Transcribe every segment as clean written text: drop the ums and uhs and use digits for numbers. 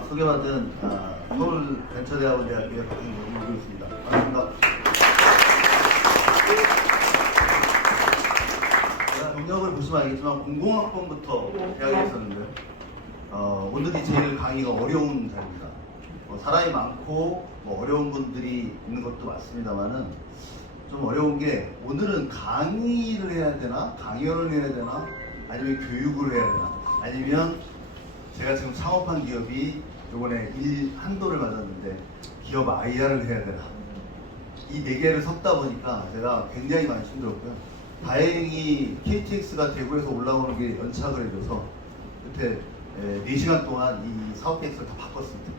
소개받은 서울벤처대학원대학교의 박준호 교수입니다. 반갑습니다. 제가 경력을 보시면 알겠지만 공공학번부터 대학에 있었는데요. 오늘이 제일 강의가 어려운 자리입니다. 사람이 많고 어려운 분들이 있는 것도 맞습니다만은 좀 어려운 게 오늘은 강의를 해야 되나 강연을 해야 되나 아니면 교육을 해야 되나 아니면 제가 지금 창업한 기업이 이번에 한도를 맞았는데 기업 IR을 해야 되나 이 네 개를 섞다 보니까 제가 굉장히 많이 힘들었고요. 다행히 KTX가 대구에서 올라오는 게 연착을 해줘서 그때 4시간 동안 이 사업 계획서를 다 바꿨습니다.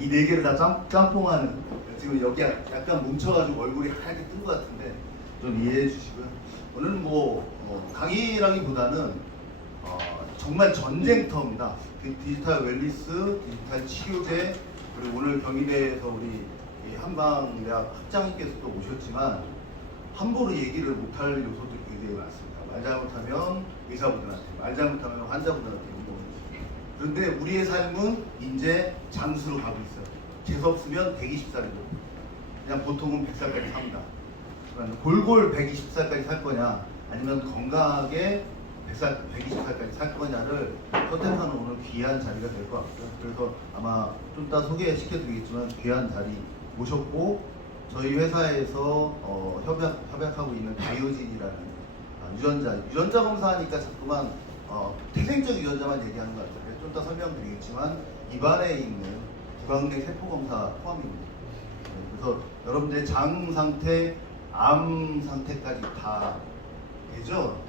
이 네 개를 다 짬뽕하는 지금 여기 약간 뭉쳐가지고 얼굴이 하얗게 뜬 것 같은데 좀 이해해 주시고요. 오늘은 강의라기보다는 정말 전쟁터입니다. 디지털 웰니스, 디지털 치료제, 그리고 오늘 경희대에서 우리 한방대학 학장님께서도 오셨지만 함부로 얘기를 못할 요소들이 굉장히 많습니다. 말 잘못하면 의사분들한테, 말 잘못하면 환자분들한테 그런데 우리의 삶은 이제 장수로 가고 있어요. 재수없으면 120살이고 그냥 보통은 100살까지 삽니다. 그러니까 골골 120살까지 살 거냐 아니면 건강하게 120살까지 살 거냐를 선택하는 오늘 귀한 자리가 될 것 같고요. 그래서 아마 좀 이따 소개시켜드리겠지만 귀한 자리 모셨고 저희 회사에서 협약하고 있는 바이오진이라는 유전자 검사하니까 자꾸만 태생적 유전자만 얘기하는 것 같아요. 좀 이따 설명드리겠지만 입안에 있는 구강내 세포 검사 포함입니다. 그래서 여러분들의 장 상태, 암 상태까지 다 되죠?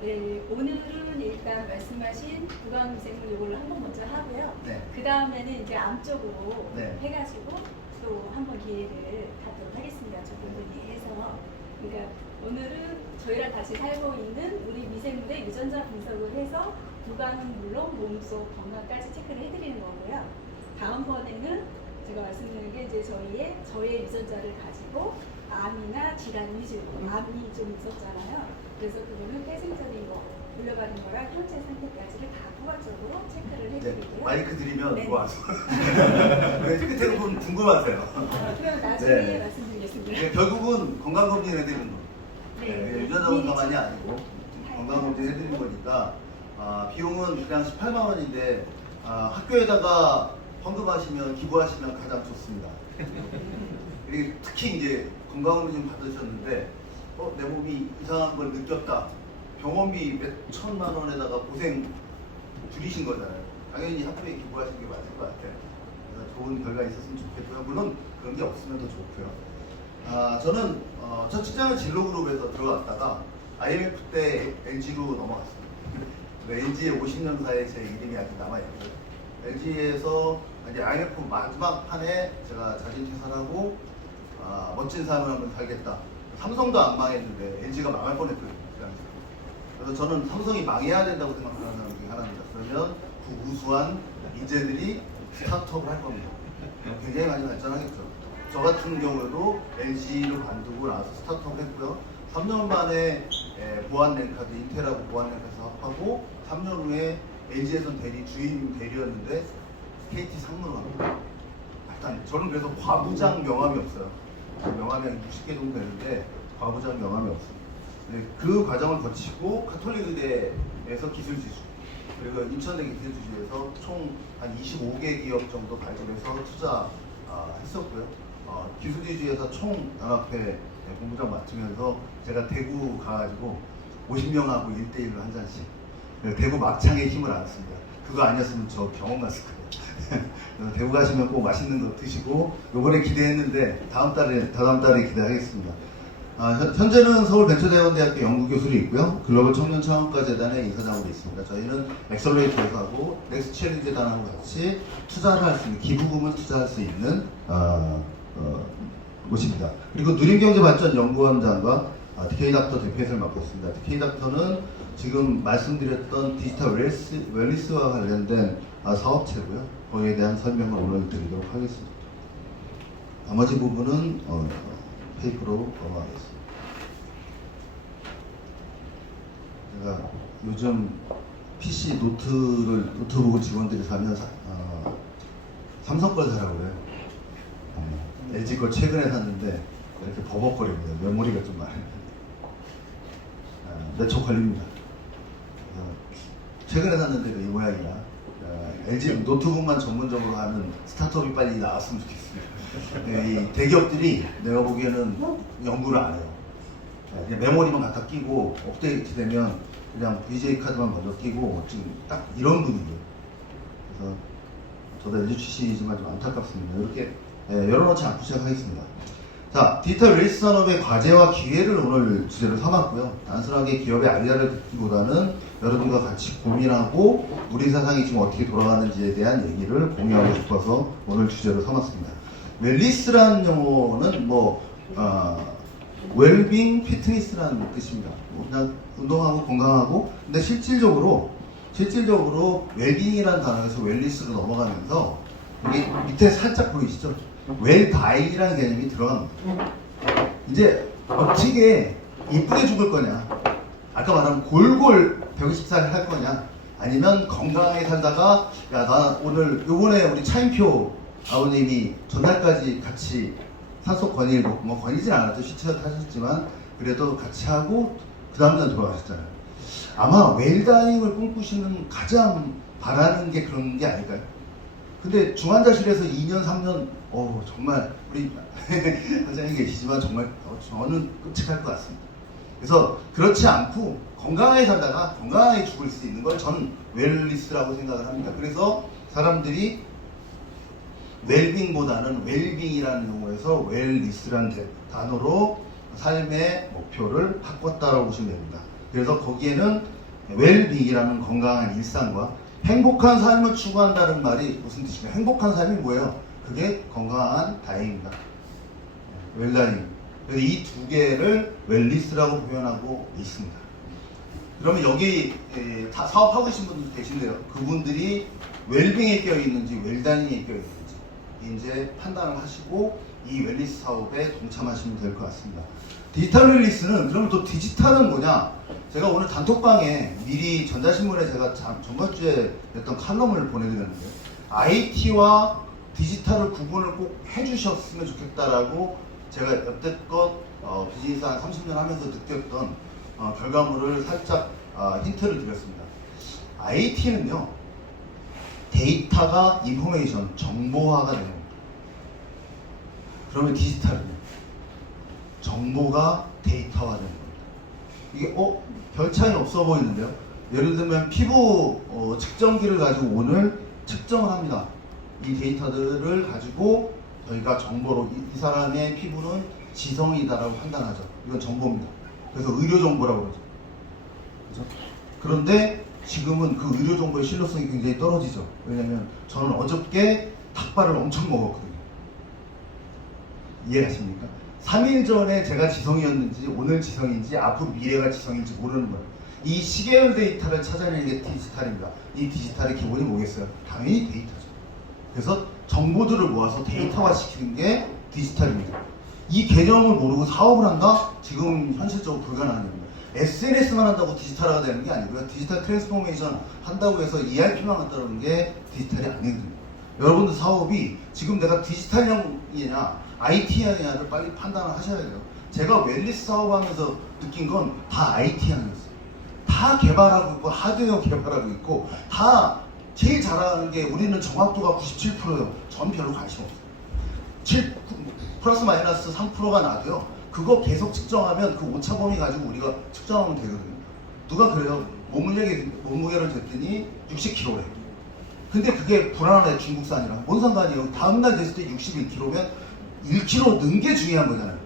네, 오늘은 일단 말씀하신 구강미생물 요걸 한번 먼저 하고요. 네. 그 다음에는 이제 암 쪽으로 네. 해가지고 또 한번 기회를 갖도록 하겠습니다. 저분들이 해서. 그러니까 오늘은 저희랑 같이 살고 있는 우리 미생물의 유전자 분석을 해서 구강은 물론 몸속 건강까지 체크를 해드리는 거고요. 다음번에는 제가 말씀드리는 게 이제 저의 유전자를 가지고 암이나 질환 위주로 암이 좀 있었잖아요. 그래서 그거는 태생적인 거 물려받은 거랑 현재 상태까지를 다 포괄적으로 체크를 해드리고요. 네, 마이크 드리면 네. 좋아서 왜 끝에 부분 궁금하세요. 그럼 나중에 네. 말씀드리겠습니다. 결국은 건강검진 해드리는 거. 네. 유전자 검사만이 아니고 건강검진 해드리는 거니까 비용은 그냥 18만 원인데 학교에다가 헌금하시면 기부하시면 가장 좋습니다. 그리고 특히 이제 건강검진 받으셨는데 내 몸이 이상한 걸 느꼈다. 병원비 몇 천만 원에다가 고생 줄이신 거잖아요. 당연히 학교에 기부하시는 게 맞을 것 같아요. 그래서 좋은 결과 있었으면 좋겠고요. 물론 그런 게 없으면 더 좋고요. 저는 첫 직장을 진로그룹에서 들어갔다가 IMF 때 LG로 넘어갔습니다. LG의 50년사에 제 이름이 아직 남아있고요. LG에서 이제 IMF 마지막 판에 제가 자진 퇴사하고 멋진 삶을 한번 살겠다. 삼성도 안 망했는데 LG가 망할 뻔했거든요. 그래서 저는 삼성이 망해야 된다고 생각하는 사람 중에 하나입니다. 그러면 그 우수한 인재들이 스타트업을 할 겁니다. 굉장히 많이 발전하겠죠. 저 같은 경우에도 LG를 관두고 나서 스타트업 했고요. 3년 만에 보안 랭카드, 인텔하고 보안 랭카드 사업하고 3년 후에 LG에선 주임 대리였는데 KT 상무로 갑니다. 일단 저는 그래서 과부장 명함이 없어요. 명함이 한 60개 정도 되는데 과부장 명함이 없습니다. 그 과정을 거치고 가톨릭 의대에서 기술지주 그리고 인천대 기술지주에서 총 한 25개 기업 정도 발굴해서 투자했었고요. 기술지주에서 총 연합회 본부장 맡으면서 제가 대구 가가지고 50명하고 1대1로 한 잔씩 대구 막창에 힘을 알았습니다. 그거 아니었으면 저 병원 갔을 거예요. 대구 가시면 꼭 맛있는 거 드시고 요번에 기대했는데 다음 달에 기대하겠습니다. 현재는 서울벤처대학원대학교 연구교수로 있고요. 글로벌 청년창업가재단의 이사장으로 있습니다. 저희는 엑셀러레이터하고 넥스트챌린지단하고 같이 투자를 할 수 있는, 기부금을 투자할 수 있는 곳입니다. 그리고 누림경제발전연구원장과 DK닥터 대표이사를 맡고 있습니다. DK닥터는 지금 말씀드렸던 디지털 웰니스와 관련된 사업체고요. 거기에 대한 설명을 오늘 드리도록 하겠습니다. 나머지 부분은 페이퍼로 넘어가겠습니다. 제가 요즘 PC 노트북을 직원들이 사면 삼성 걸 사라고 그래요. LG 거 최근에 샀는데 이렇게 버벅거립니다. 메모리가 좀 많아요. 몇 초 걸립니다. 최근에 샀는데 이 모양이라 LG 노트북만 전문적으로 하는 스타트업이 빨리 나왔으면 좋겠습니다. 이 대기업들이 내가 보기에는 연구를 안 해요. 그냥 메모리만 갖다 끼고 업데이트 되면 그냥 VJ 카드만 먼저 끼고 지금 딱 이런 분위기예요. 그래서 저도 LG 출신이지만 좀 안타깝습니다. 이렇게 열어놓지 않고 시작하겠습니다. 자, 디지털 릴스 산업의 과제와 기회를 오늘 주제로 삼았고요. 단순하게 기업의 아이디어를 듣기보다는 여러분과 같이 고민하고 우리 세상이 지금 어떻게 돌아가는지에 대한 얘기를 공유하고 싶어서 오늘 주제로 삼았습니다. 웰리스라는 용어는 웰빙 피트니스라는 뜻입니다. 그냥 운동하고 건강하고, 근데 실질적으로 웰빙이라는 단어에서 웰리스로 넘어가면서 여기 밑에 살짝 보이시죠? 웰다잉이라는 개념이 들어갑니다. 이제 어떻게 이쁘게 죽을 거냐, 아까 말한 골골 120살 할 거냐, 아니면 건강하게 살다가 야 나 오늘 요번에 우리 차인표 아버님이 전날까지 같이 산속 건일 뭐 건이진 않았죠. 시체를 타셨지만 그래도 같이 하고 그 다음날 돌아가셨잖아요. 아마 웰다잉을 꿈꾸시는 가장 바라는 게 그런 게 아닐까요? 근데 중환자실에서 2년 3년 정말 우리 원장님 계시지만 정말 저는 끔찍할 것 같습니다. 그래서 그렇지 않고 건강하게 살다가 건강하게 죽을 수 있는 걸 저는 웰리스라고 생각을 합니다. 그래서 사람들이 웰빙보다는 웰빙이라는 용어에서 웰리스라는 단어로 삶의 목표를 바꿨다라고 보시면 됩니다. 그래서 거기에는 웰빙이라는 건강한 일상과 행복한 삶을 추구한다는 말이 무슨 뜻입니까? 행복한 삶이 뭐예요? 그게 건강한 다행입니다. 웰다잉. 그래서 이 두 개를 웰리스라고 표현하고 있습니다. 그러면 여기 다 사업하고 계신 분들 계신데요. 그분들이 웰빙에 껴있는지 웰다잉에 껴있는지 이제 판단을 하시고 이 웰리스 사업에 동참하시면 될 것 같습니다. 디지털 웰리스는 그러면 또 디지털은 뭐냐? 제가 오늘 단톡방에 미리 전자신문에 제가 전번주에 냈던 칼럼을 보내드렸는데 IT와 디지털을 구분을 꼭 해주셨으면 좋겠다라고 제가 여태껏 비즈니스 한 30년 하면서 느꼈던 결과물을 살짝 힌트를 드렸습니다. IT는요, 데이터가 인포메이션, 정보화가 되는 겁니다. 그러면 디지털은요, 정보가 데이터화 되는 겁니다. 이게 별 차이 없어 보이는데요. 예를 들면 피부 측정기를 가지고 오늘 측정을 합니다. 이 데이터들을 가지고 저희가 정보로 이 사람의 피부는 지성이다라고 판단하죠. 이건 정보입니다. 그래서 의료 정보라고 그러죠. 그렇죠? 그런데 지금은 그 의료 정보의 신뢰성이 굉장히 떨어지죠. 왜냐면 저는 어저께 닭발을 엄청 먹었거든요. 이해하십니까? 3일 전에 제가 지성이었는지 오늘 지성인지 앞으로 미래가 지성인지 모르는 거예요. 이 시계열 데이터를 찾아내는 게 디지털입니다. 이 디지털의 기본이 뭐겠어요? 당연히 데이터죠. 그래서 정보들을 모아서 데이터화 시키는 게 디지털입니다. 이 개념을 모르고 사업을 한다? 지금 현실적으로 불가능한 겁니다. SNS만 한다고 디지털화가 되는 게 아니고요. 디지털 트랜스포메이션 한다고 해서 ERP만 한다는 게 디지털이 아닙니다. 여러분들 사업이 지금 내가 디지털형이냐 IT형이냐를 빨리 판단을 하셔야 돼요. 제가 웰리스 사업하면서 느낀 건 다 IT형이었어요. 다 개발하고 있고 하드웨어 개발하고 있고 다 제일 잘하는 게 우리는 정확도가 97%예요. 전 별로 관심 없어요. 7 플러스 마이너스 3%가 나도요. 그거 계속 측정하면 그 오차범위 가지고 우리가 측정하면 되거든요. 누가 그래요? 몸무게를 쟀더니 60kg래. 근데 그게 불안하네, 중국산이랑. 뭔 상관이에요? 다음날 됐을 때 61kg면 1kg 는 게 중요한 거잖아요.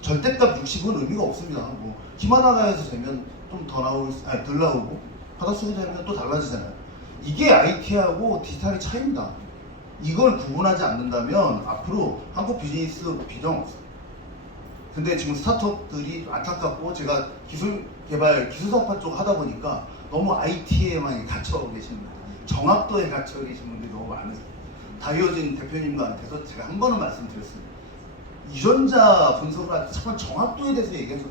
절대값 60은 의미가 없습니다. 뭐 히마라야에서 재면 좀 더 나오고, 덜 나오고, 바닷속에 재면 또 달라지잖아요. 이게 IT하고 디지털의 차이입니다. 이걸 구분하지 않는다면 앞으로 한국 비즈니스 비전 없어요. 근데 지금 스타트업들이 안타깝고 제가 기술 개발, 기술 사업화 쪽 하다 보니까 너무 IT에만 갇혀 계시는 분들, 정확도에 갇혀 계신 분들이 너무 많으세요. 다이어진 대표님과한테서 제가 한 번은 말씀드렸습니다. 유전자 분석을 할 때 첫 번째 정확도에 대해서 얘기해서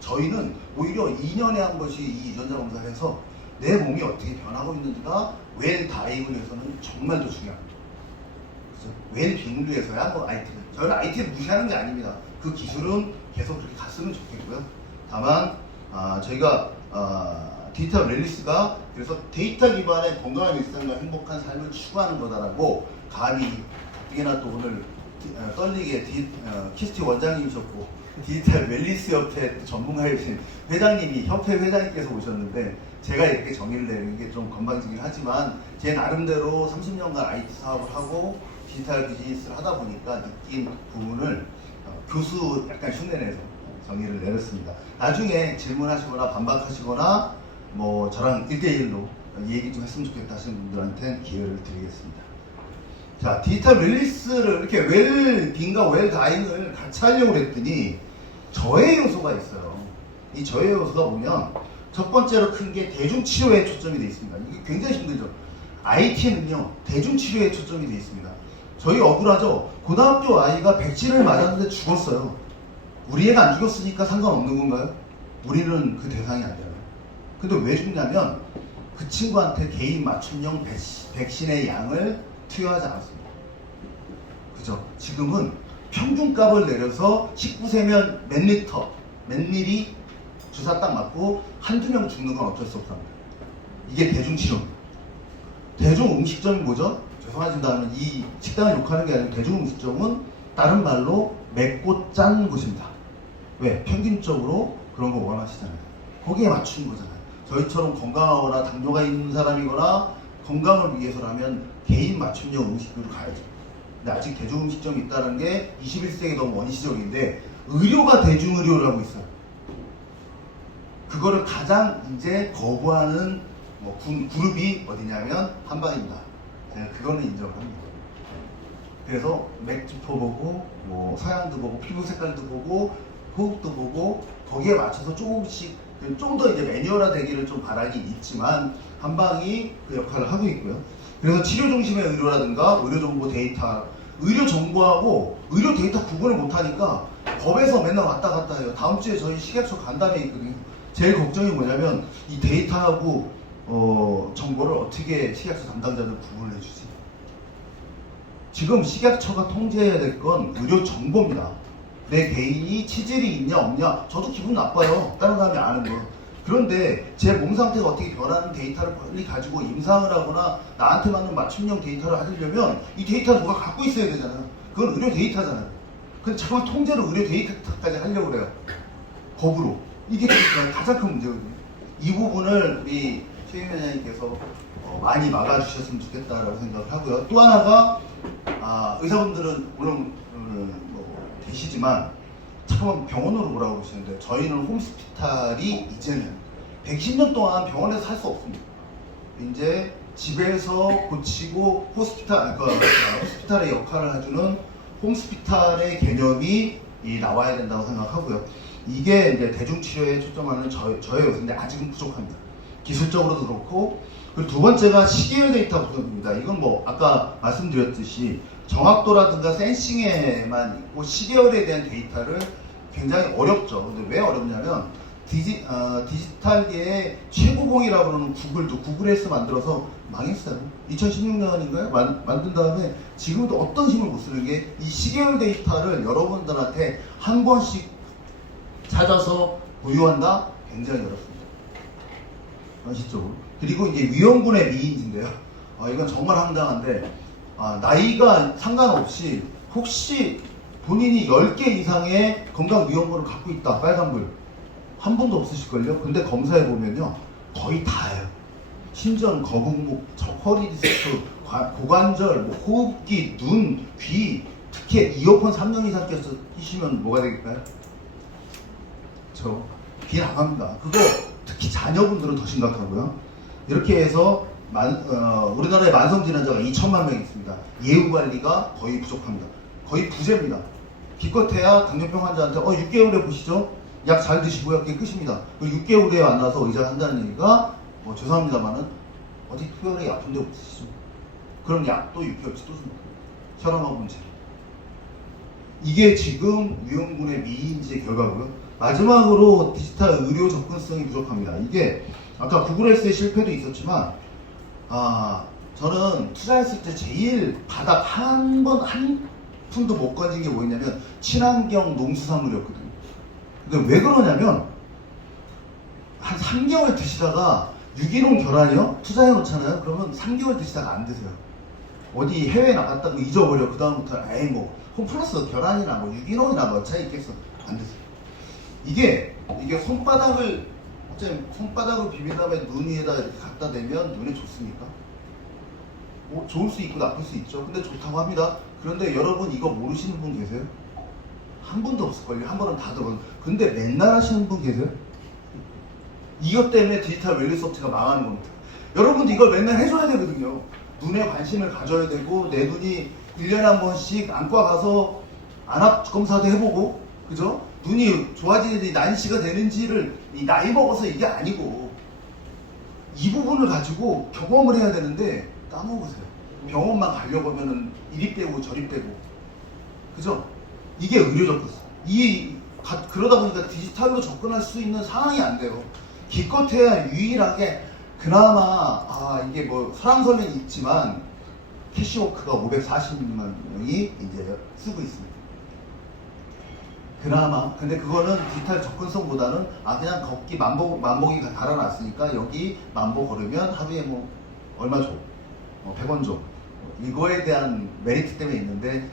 저희는 오히려 2년에 한 번씩 이 유전자 검사를 해서 내 몸이 어떻게 변하고 있는지가 웰다잉을 해서는 정말 더 중요합니다. 그죠? 웬 빙의에서야 뭐 IT. 저는 IT를 무시하는 게 아닙니다. 그 기술은 계속 그렇게 갔으면 좋겠고요. 다만 저희가 디지털 웰니스가 그래서 데이터 기반의 건강한 일상과 행복한 삶을 추구하는 거다라고 감히 특히나 또 오늘 떨리게 키스티 원장님이셨고 디지털 웰니스 협회 전문가이신 회장님이 협회 회장님께서 오셨는데 제가 이렇게 정의를 내는 게 좀 건방지긴 하지만 제 나름대로 30년간 IT 사업을 하고 디지털 비즈니스를 하다 보니까 느낀 부분을 교수 약간 흉내내서 정의를 내렸습니다. 나중에 질문하시거나 반박하시거나 뭐 저랑 1대1로 얘기 좀 했으면 좋겠다 하시는 분들한테는 기회를 드리겠습니다. 자, 디지털 웰니스를 이렇게 웰빙과 웰다잉을 같이 하려고 했더니 저해 요소가 있어요. 이 저해 요소가 보면 첫 번째로 큰 게 대중치료에 초점이 되어 있습니다. 이게 굉장히 힘들죠. IT는요, 대중치료에 초점이 되어 있습니다. 저희 억울하죠? 고등학교 아이가 백신을 맞았는데 죽었어요. 우리 애가 안 죽였으니까 상관없는 건가요? 우리는 그 대상이 아니에요. 근데 왜 죽냐면 그 친구한테 개인 맞춤형 백신의 양을 투여하지 않았습니다. 그죠? 지금은 평균값을 내려서 19세면 몇 리터, 몇 미리 주사 딱 맞고 한두 명 죽는 건 어쩔 수 없답니다. 이게 대중치료입니다. 대중음식점이 뭐죠? 죄송하지만 이 식당을 욕하는 게 아니고 대중음식점은 다른 말로 맵고 짠 곳입니다. 왜? 평균적으로 그런 거 원하시잖아요. 거기에 맞춘 거잖아요. 저희처럼 건강하거나 당뇨가 있는 사람이거나 건강을 위해서라면 개인 맞춤형 음식으로 가야죠. 근데 아직 대중음식점이 있다는 게 21세기 너무 원시적인데 의료가 대중의료라고 있어요. 그거를 가장 이제 거부하는 뭐 그룹이 어디냐면 한방입니다. 제가 그거는 인정합니다. 그래서 맥주포 보고 뭐 서양도 보고 피부 색깔도 보고 호흡도 보고 거기에 맞춰서 조금씩 좀 더 이제 매뉴얼화 되기를 좀 바라긴 있지만 한방이 그 역할을 하고 있고요. 그래서 치료 중심의 의료라든가 의료 정보 데이터, 의료 정보하고 의료 데이터 구분을 못하니까 법에서 맨날 왔다 갔다 해요. 다음 주에 저희 식약처 간담회 있거든요. 제일 걱정이 뭐냐면 이 데이터하고 정보를 어떻게 식약처 담당자들 구분을 해주지? 지금 식약처가 통제해야 될 건 의료 정보입니다. 내 개인이 치질이 있냐 없냐 저도 기분 나빠요. 다른 사람이 아는 거. 그런데 제 몸 상태가 어떻게 변하는 데이터를 빨리 가지고 임상을 하거나 나한테 맞는 맞춤형 데이터를 하려면 이 데이터 누가 갖고 있어야 되잖아요. 그건 의료 데이터잖아요. 근데 자꾸만 통제로 의료 데이터까지 하려고 그래요. 법으로. 이게 가장 큰 문제거든요. 이 부분을 우리 최윤 회장님께서 많이 막아주셨으면 좋겠다라고 생각을 하고요. 또 하나가 의사분들은 물론 계시지만 잠깐만 병원으로 오라고 그러시는데 저희는 홈스피탈이 이제는 110년 동안 병원에서 살 수 없습니다. 이제 집에서 고치고 호스피탈의 역할을 해주는 홈스피탈의 개념이 나와야 된다고 생각하고요. 이게 이제 대중치료에 초점하는 저의 요소인데 아직은 부족합니다. 기술적으로도 그렇고. 그리고 두 번째가 시계열 데이터 부족입니다. 이건 뭐 아까 말씀드렸듯이 정확도라든가 센싱에만 있고 시계열에 대한 데이터를 굉장히 어렵죠. 근데 왜 어렵냐면 디지털계의 최고봉이라고 그러는 구글에서 만들어서 망했어요. 2016년인가요? 만든 다음에 지금도 어떤 힘을 못 쓰는 게 이 시계열 데이터를 여러분들한테 한 번씩 찾아서 보유한다? 굉장히 어렵습니다. 현실적으로. 그리고 이제 위험군의 미인인데요. 이건 정말 황당한데 나이가 상관없이 혹시 본인이 10개 이상의 건강위험군을 갖고 있다. 빨간불. 한 분도 없으실걸요? 근데 검사해보면요. 거의 다예요. 심전, 거북목, 허리 디스크, 고관절, 뭐 호흡기, 눈, 귀, 특히 이어폰 3년 이상 끼시면 뭐가 되겠까요? 귀 나갑니다. 그거 특히 자녀분들은 더 심각하고요. 이렇게 해서 우리나라에 만성질환자가 2천만 명 있습니다. 예후관리가 거의 부족합니다. 거의 부재입니다. 기껏해야 당뇨병 환자한테 6개월에 보시죠. 약 잘 드시고요. 그게 끝입니다. 6개월에 만나서 의사가 한다는 얘기가 죄송합니다만은 어디 특별히 아픈 데 없으시죠? 그럼 약도 6개월치 또 줍니다. 혈압하고 문제. 이게 지금 위험군의 미인지의 결과고요. 마지막으로 디지털 의료 접근성이 부족합니다. 이게 아까 구글 S의 실패도 있었지만 저는 투자했을 때 제일 바닥 한 푼도 못 건진 게 뭐였냐면 친환경 농수산물이었거든요. 근데 왜 그러냐면 한 3개월 드시다가 유기농 계란이요? 투자해 놓잖아요. 그러면 3개월 드시다가 안 드세요. 어디 해외 나갔다고 잊어버려. 그 다음부터 에이 뭐 홈플러스 계란이나 뭐 유기농이나 뭐 차이 있겠어. 안 드세요. 이게 손바닥을 비빈 다음에 눈 위에다 이렇게 갖다 대면 눈에 좋습니까? 뭐 좋을 수 있고 나쁠 수 있죠. 근데 좋다고 합니다. 그런데 여러분 이거 모르시는 분 계세요? 한 분도 없을걸요. 한 번은 다 들어본. 근데 맨날 하시는 분 계세요? 이것 때문에 디지털 웰니스 업체가 망하는 겁니다. 여러분도 이걸 맨날 해줘야 되거든요. 눈에 관심을 가져야 되고 내 눈이 1년에 한 번씩 안과 가서 안압 검사도 해보고 그죠? 눈이 좋아지는지 난시가 되는지를 이 나이 먹어서 이게 아니고 이 부분을 가지고 경험을 해야 되는데 까먹으세요. 병원만 가려고 하면은 이리 빼고 저리 빼고 그죠? 이게 의료 접근. 그러다 보니까 디지털로 접근할 수 있는 상황이 안 돼요. 기껏해야 유일하게 그나마 이게 뭐 설왕설래는 있지만 캐시워크가 540만 명이 이제 쓰고 있습니다. 그나마. 근데 그거는 디지털 접근성보다는 그냥 걷기 만보기 달아놨으니까 여기 만보 걸으면 하루에 뭐 얼마 줘? 100원 줘. 이거에 대한 메리트 때문에 있는데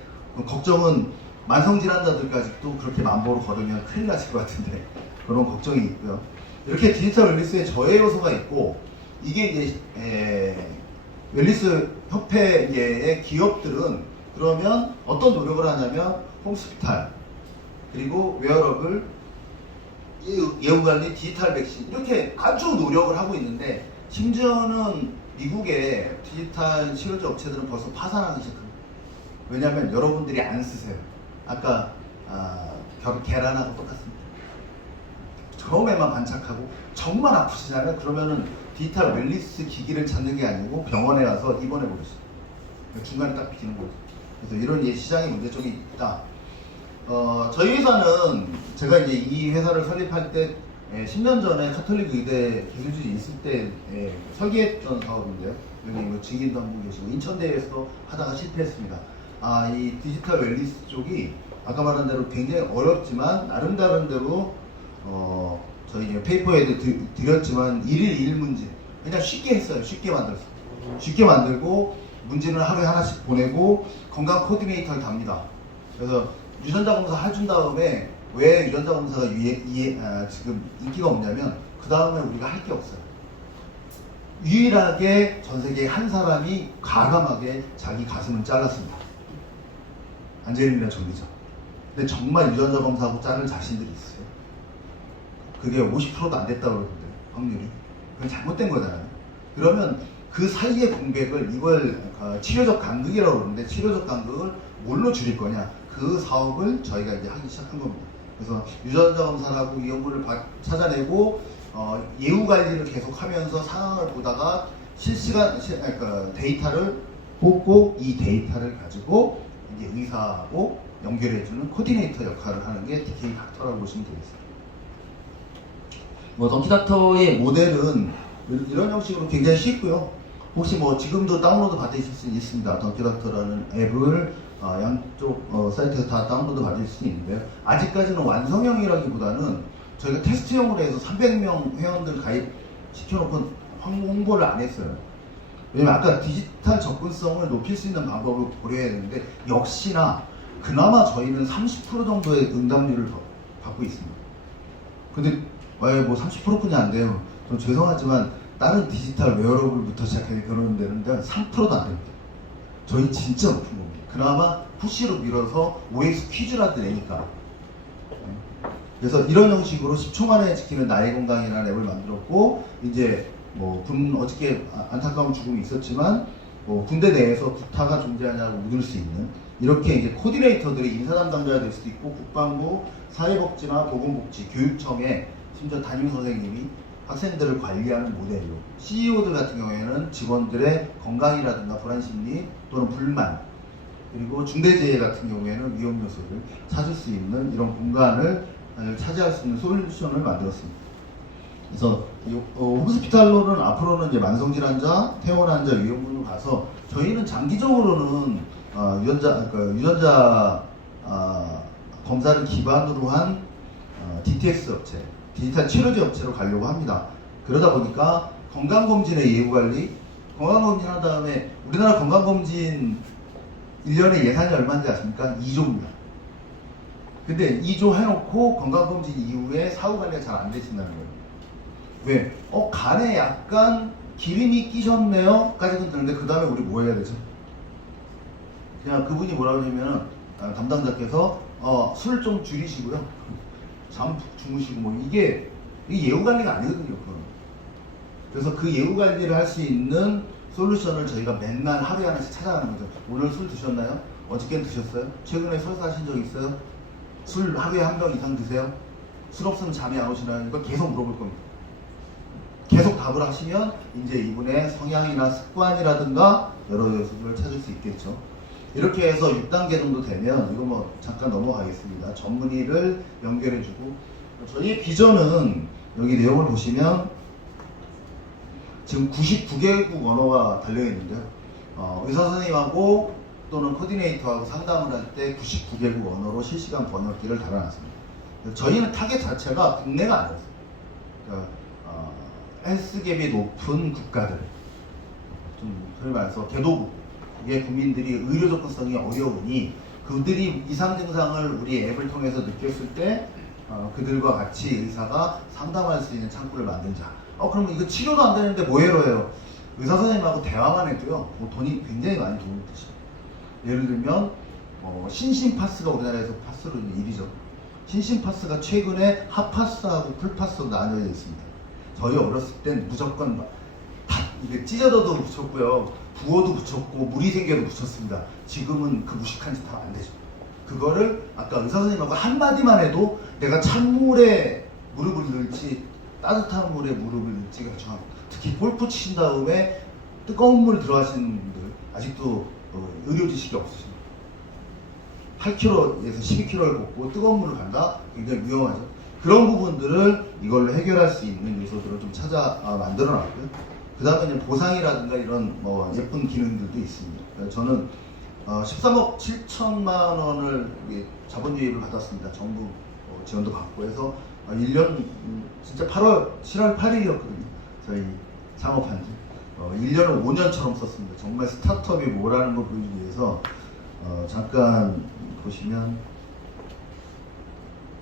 걱정은 만성질환자들까지도 그렇게 만보로 걸으면 큰일 나실 것 같은데 그런 걱정이 있고요. 이렇게 디지털 웰니스에 저해 요소가 있고 이게 이제 웰니스 협회의 기업들은 그러면 어떤 노력을 하냐면 홈스피탈 그리고 웨어러블 예후관리 디지털 백신 이렇게 아주 노력을 하고 있는데 심지어는 미국의 디지털 치료제 업체들은 벌써 파산하기 시작합니다. 왜냐하면 여러분들이 안 쓰세요. 아까 계란하고 똑같습니다. 처음에만 반짝하고 정말 아프시잖아요. 그러면은 디지털 웰니스 기기를 찾는 게 아니고 병원에 가서 입원해 버리시죠. 중간에 딱 비키는 거죠. 그래서 이런 시장의 문제점이 있다. 저희 회사는 제가 이제 이 회사를 설립할 때 10년 전에 카톨릭 의대 기술실이 있을 때 설계했던 사업인데요. 여기 뭐 증인도 한 분 계시고 인천대에서 하다가 실패했습니다. 이 디지털 웰니스 쪽이 아까 말한 대로 굉장히 어렵지만 나름대로 저희 이제 페이퍼에도 드렸지만 1일 1 문제 그냥 쉽게 했어요. 쉽게 만들었어요. 쉽게 만들고 문제는 하루에 하나씩 보내고 건강 코디네이터를 답니다. 그래서 유전자 검사 해준 다음에 왜 유전자 검사가 지금 인기가 없냐면 그 다음에 우리가 할 게 없어요. 유일하게 전 세계에 한 사람이 과감하게 자기 가슴을 잘랐습니다. 안젤리나 졸리죠. 근데 정말 유전자 검사하고 자를 자신들이 있어요. 그게 50%도 안 됐다고 그러던데 확률이. 그건 잘못된 거잖아요. 그러면 그 사이의 공백을 이걸 치료적 간극이라고 그러는데 치료적 간극을 뭘로 줄일 거냐 그 사업을 저희가 이제 하기 시작한 겁니다. 그래서 유전자 검사를 하고 위험물을 찾아내고 예후 관리를 계속하면서 상황을 보다가 실시간 그러니까 데이터를 뽑고 이 데이터를 가지고 이제 의사하고 연결해주는 코디네이터 역할을 하는 게 DK 닥터라고 보시면 되겠습니다. 뭐 던키닥터의 모델은 이런 형식으로 굉장히 쉽고요. 혹시 뭐 지금도 다운로드 받으실 수 있습니다. 던키닥터라는 앱을 양쪽 사이트에서 다 다운로드 받을 수 있는데요. 아직까지는 완성형이라기보다는 저희가 테스트용으로 해서 300명 회원들 가입시켜놓고 홍보를 안 했어요. 왜냐면 아까 디지털 접근성을 높일 수 있는 방법을 고려해야 되는데 역시나 그나마 저희는 30% 정도의 응답률을 받고 있습니다. 근데 왜 뭐 30%뿐이 안 돼요. 좀 죄송하지만 다른 디지털 웨어러블부터 시작해서 그러는 데는 3%도 안 됩니다. 저희 진짜 높은 겁니다. 그나마 푸시로 밀어서 OX 퀴즈라도 내니까. 그래서 이런 형식으로 10초 만에 지키는 나의 건강이라는 앱을 만들었고 이제 뭐 어저께 안타까운 죽음이 있었지만 뭐 군대 내에서 구타가 존재하냐고 묻을 수 있는 이렇게 이제 코디네이터들이 인사 담당자가 될 수도 있고 국방부, 사회복지나 보건복지, 교육청에 심지어 담임 선생님이 학생들을 관리하는 모델로 CEO들 같은 경우에는 직원들의 건강이라든가 불안심리 또는 불만 그리고 중대재해 같은 경우에는 위험 요소를 찾을 수 있는 이런 공간을 차지할 수 있는 솔루션을 만들었습니다. 그래서 호스피탈로는 앞으로는 이제 만성질환자, 퇴원 환자, 위험군으로 가서 저희는 장기적으로는 유전자 검사를 기반으로 한 DTX 업체, 디지털 치료제 업체로 가려고 합니다. 그러다 보니까 건강검진의 예후관리, 건강검진 한 다음에 우리나라 건강검진 1년에 예산이 얼마인지 아십니까? 2조입니다. 근데 2조 해놓고 건강검진 이후에 사후관리가 잘 안 되신다는 거예요. 왜? 간에 약간 기름이 끼셨네요? 까지는 되는데 그 다음에 우리 뭐 해야 되죠? 그냥 그분이 뭐라고 하냐면 담당자께서 술 좀 줄이시고요. 잠 주무시고 뭐 이게 예후관리가 아니거든요. 그건. 그래서 그 예후관리를 할 수 있는 솔루션을 저희가 맨날 하루에 하나씩 찾아가는 거죠. 오늘 술 드셨나요? 어저께는 드셨어요? 최근에 설사하신 적 있어요? 술 하루에 한 병 이상 드세요? 술 없으면 잠이 안 오시나요? 이걸 계속 물어볼 겁니다. 계속 답을 하시면 이제 이분의 성향이나 습관이라든가 여러 요소를 찾을 수 있겠죠. 이렇게 해서 6단계 정도 되면 이거 뭐 잠깐 넘어가겠습니다. 전문의를 연결해주고 저희의 비전은 여기 내용을 보시면 지금 99개국 언어가 달려있는데요. 의사 선생님하고 또는 코디네이터하고 상담을 할 때 99개국 언어로 실시간 번역기를 달아놨습니다. 저희는 타겟 자체가 국내가 아니었어요. 그러니까 헬스갭이 높은 국가들, 좀 소위 말해서 개도국의 국민들이 의료 접근성이 어려우니 그들이 이상 증상을 우리 앱을 통해서 느꼈을 때 그들과 같이 의사가 상담할 수 있는 창구를 만들자. 그러면 이거 치료도 안 되는데 뭐해로 해요? 의사 선생님하고 대화만 해도요, 돈이 굉장히 많이 도움이 되죠. 예를 들면 신심파스가 우리나라에서 파스로 1위죠. 신심파스가 최근에 핫파스하고 풀파스로 나뉘어져 있습니다. 저희 어렸을 땐 무조건 이게 찢어져도 붙였고요, 부어도 붙였고 물이 생겨도 붙였습니다. 지금은 그 무식한 짓 하면 안 되죠. 그거를 아까 의사 선생님하고 한마디만 해도 내가 찬물에 무릎을 넣을지 따뜻한 물에 무릎을 넣을지가 정합니다. 특히 골프 치신 다음에 뜨거운 물 들어가시는 분들 아직도 의료 지식이 없으십니다. 8km에서 12km를 걷고 뜨거운 물을 간다? 굉장히 위험하죠. 그런 부분들을 이걸로 해결할 수 있는 요소들을 좀 찾아 만들어 놨고요. 그 다음에 이제 보상이라든가 이런 예쁜 기능들도 있습니다. 저는 13억 7천만 원을 자본 유입을 받았습니다. 정부 지원도 받고 해서 1년 진짜 7월 8일이었거든요. 저희 창업한 지 1년을 5년처럼 썼습니다. 정말 스타트업이 뭐라는 걸 보이기 위해서 잠깐 보시면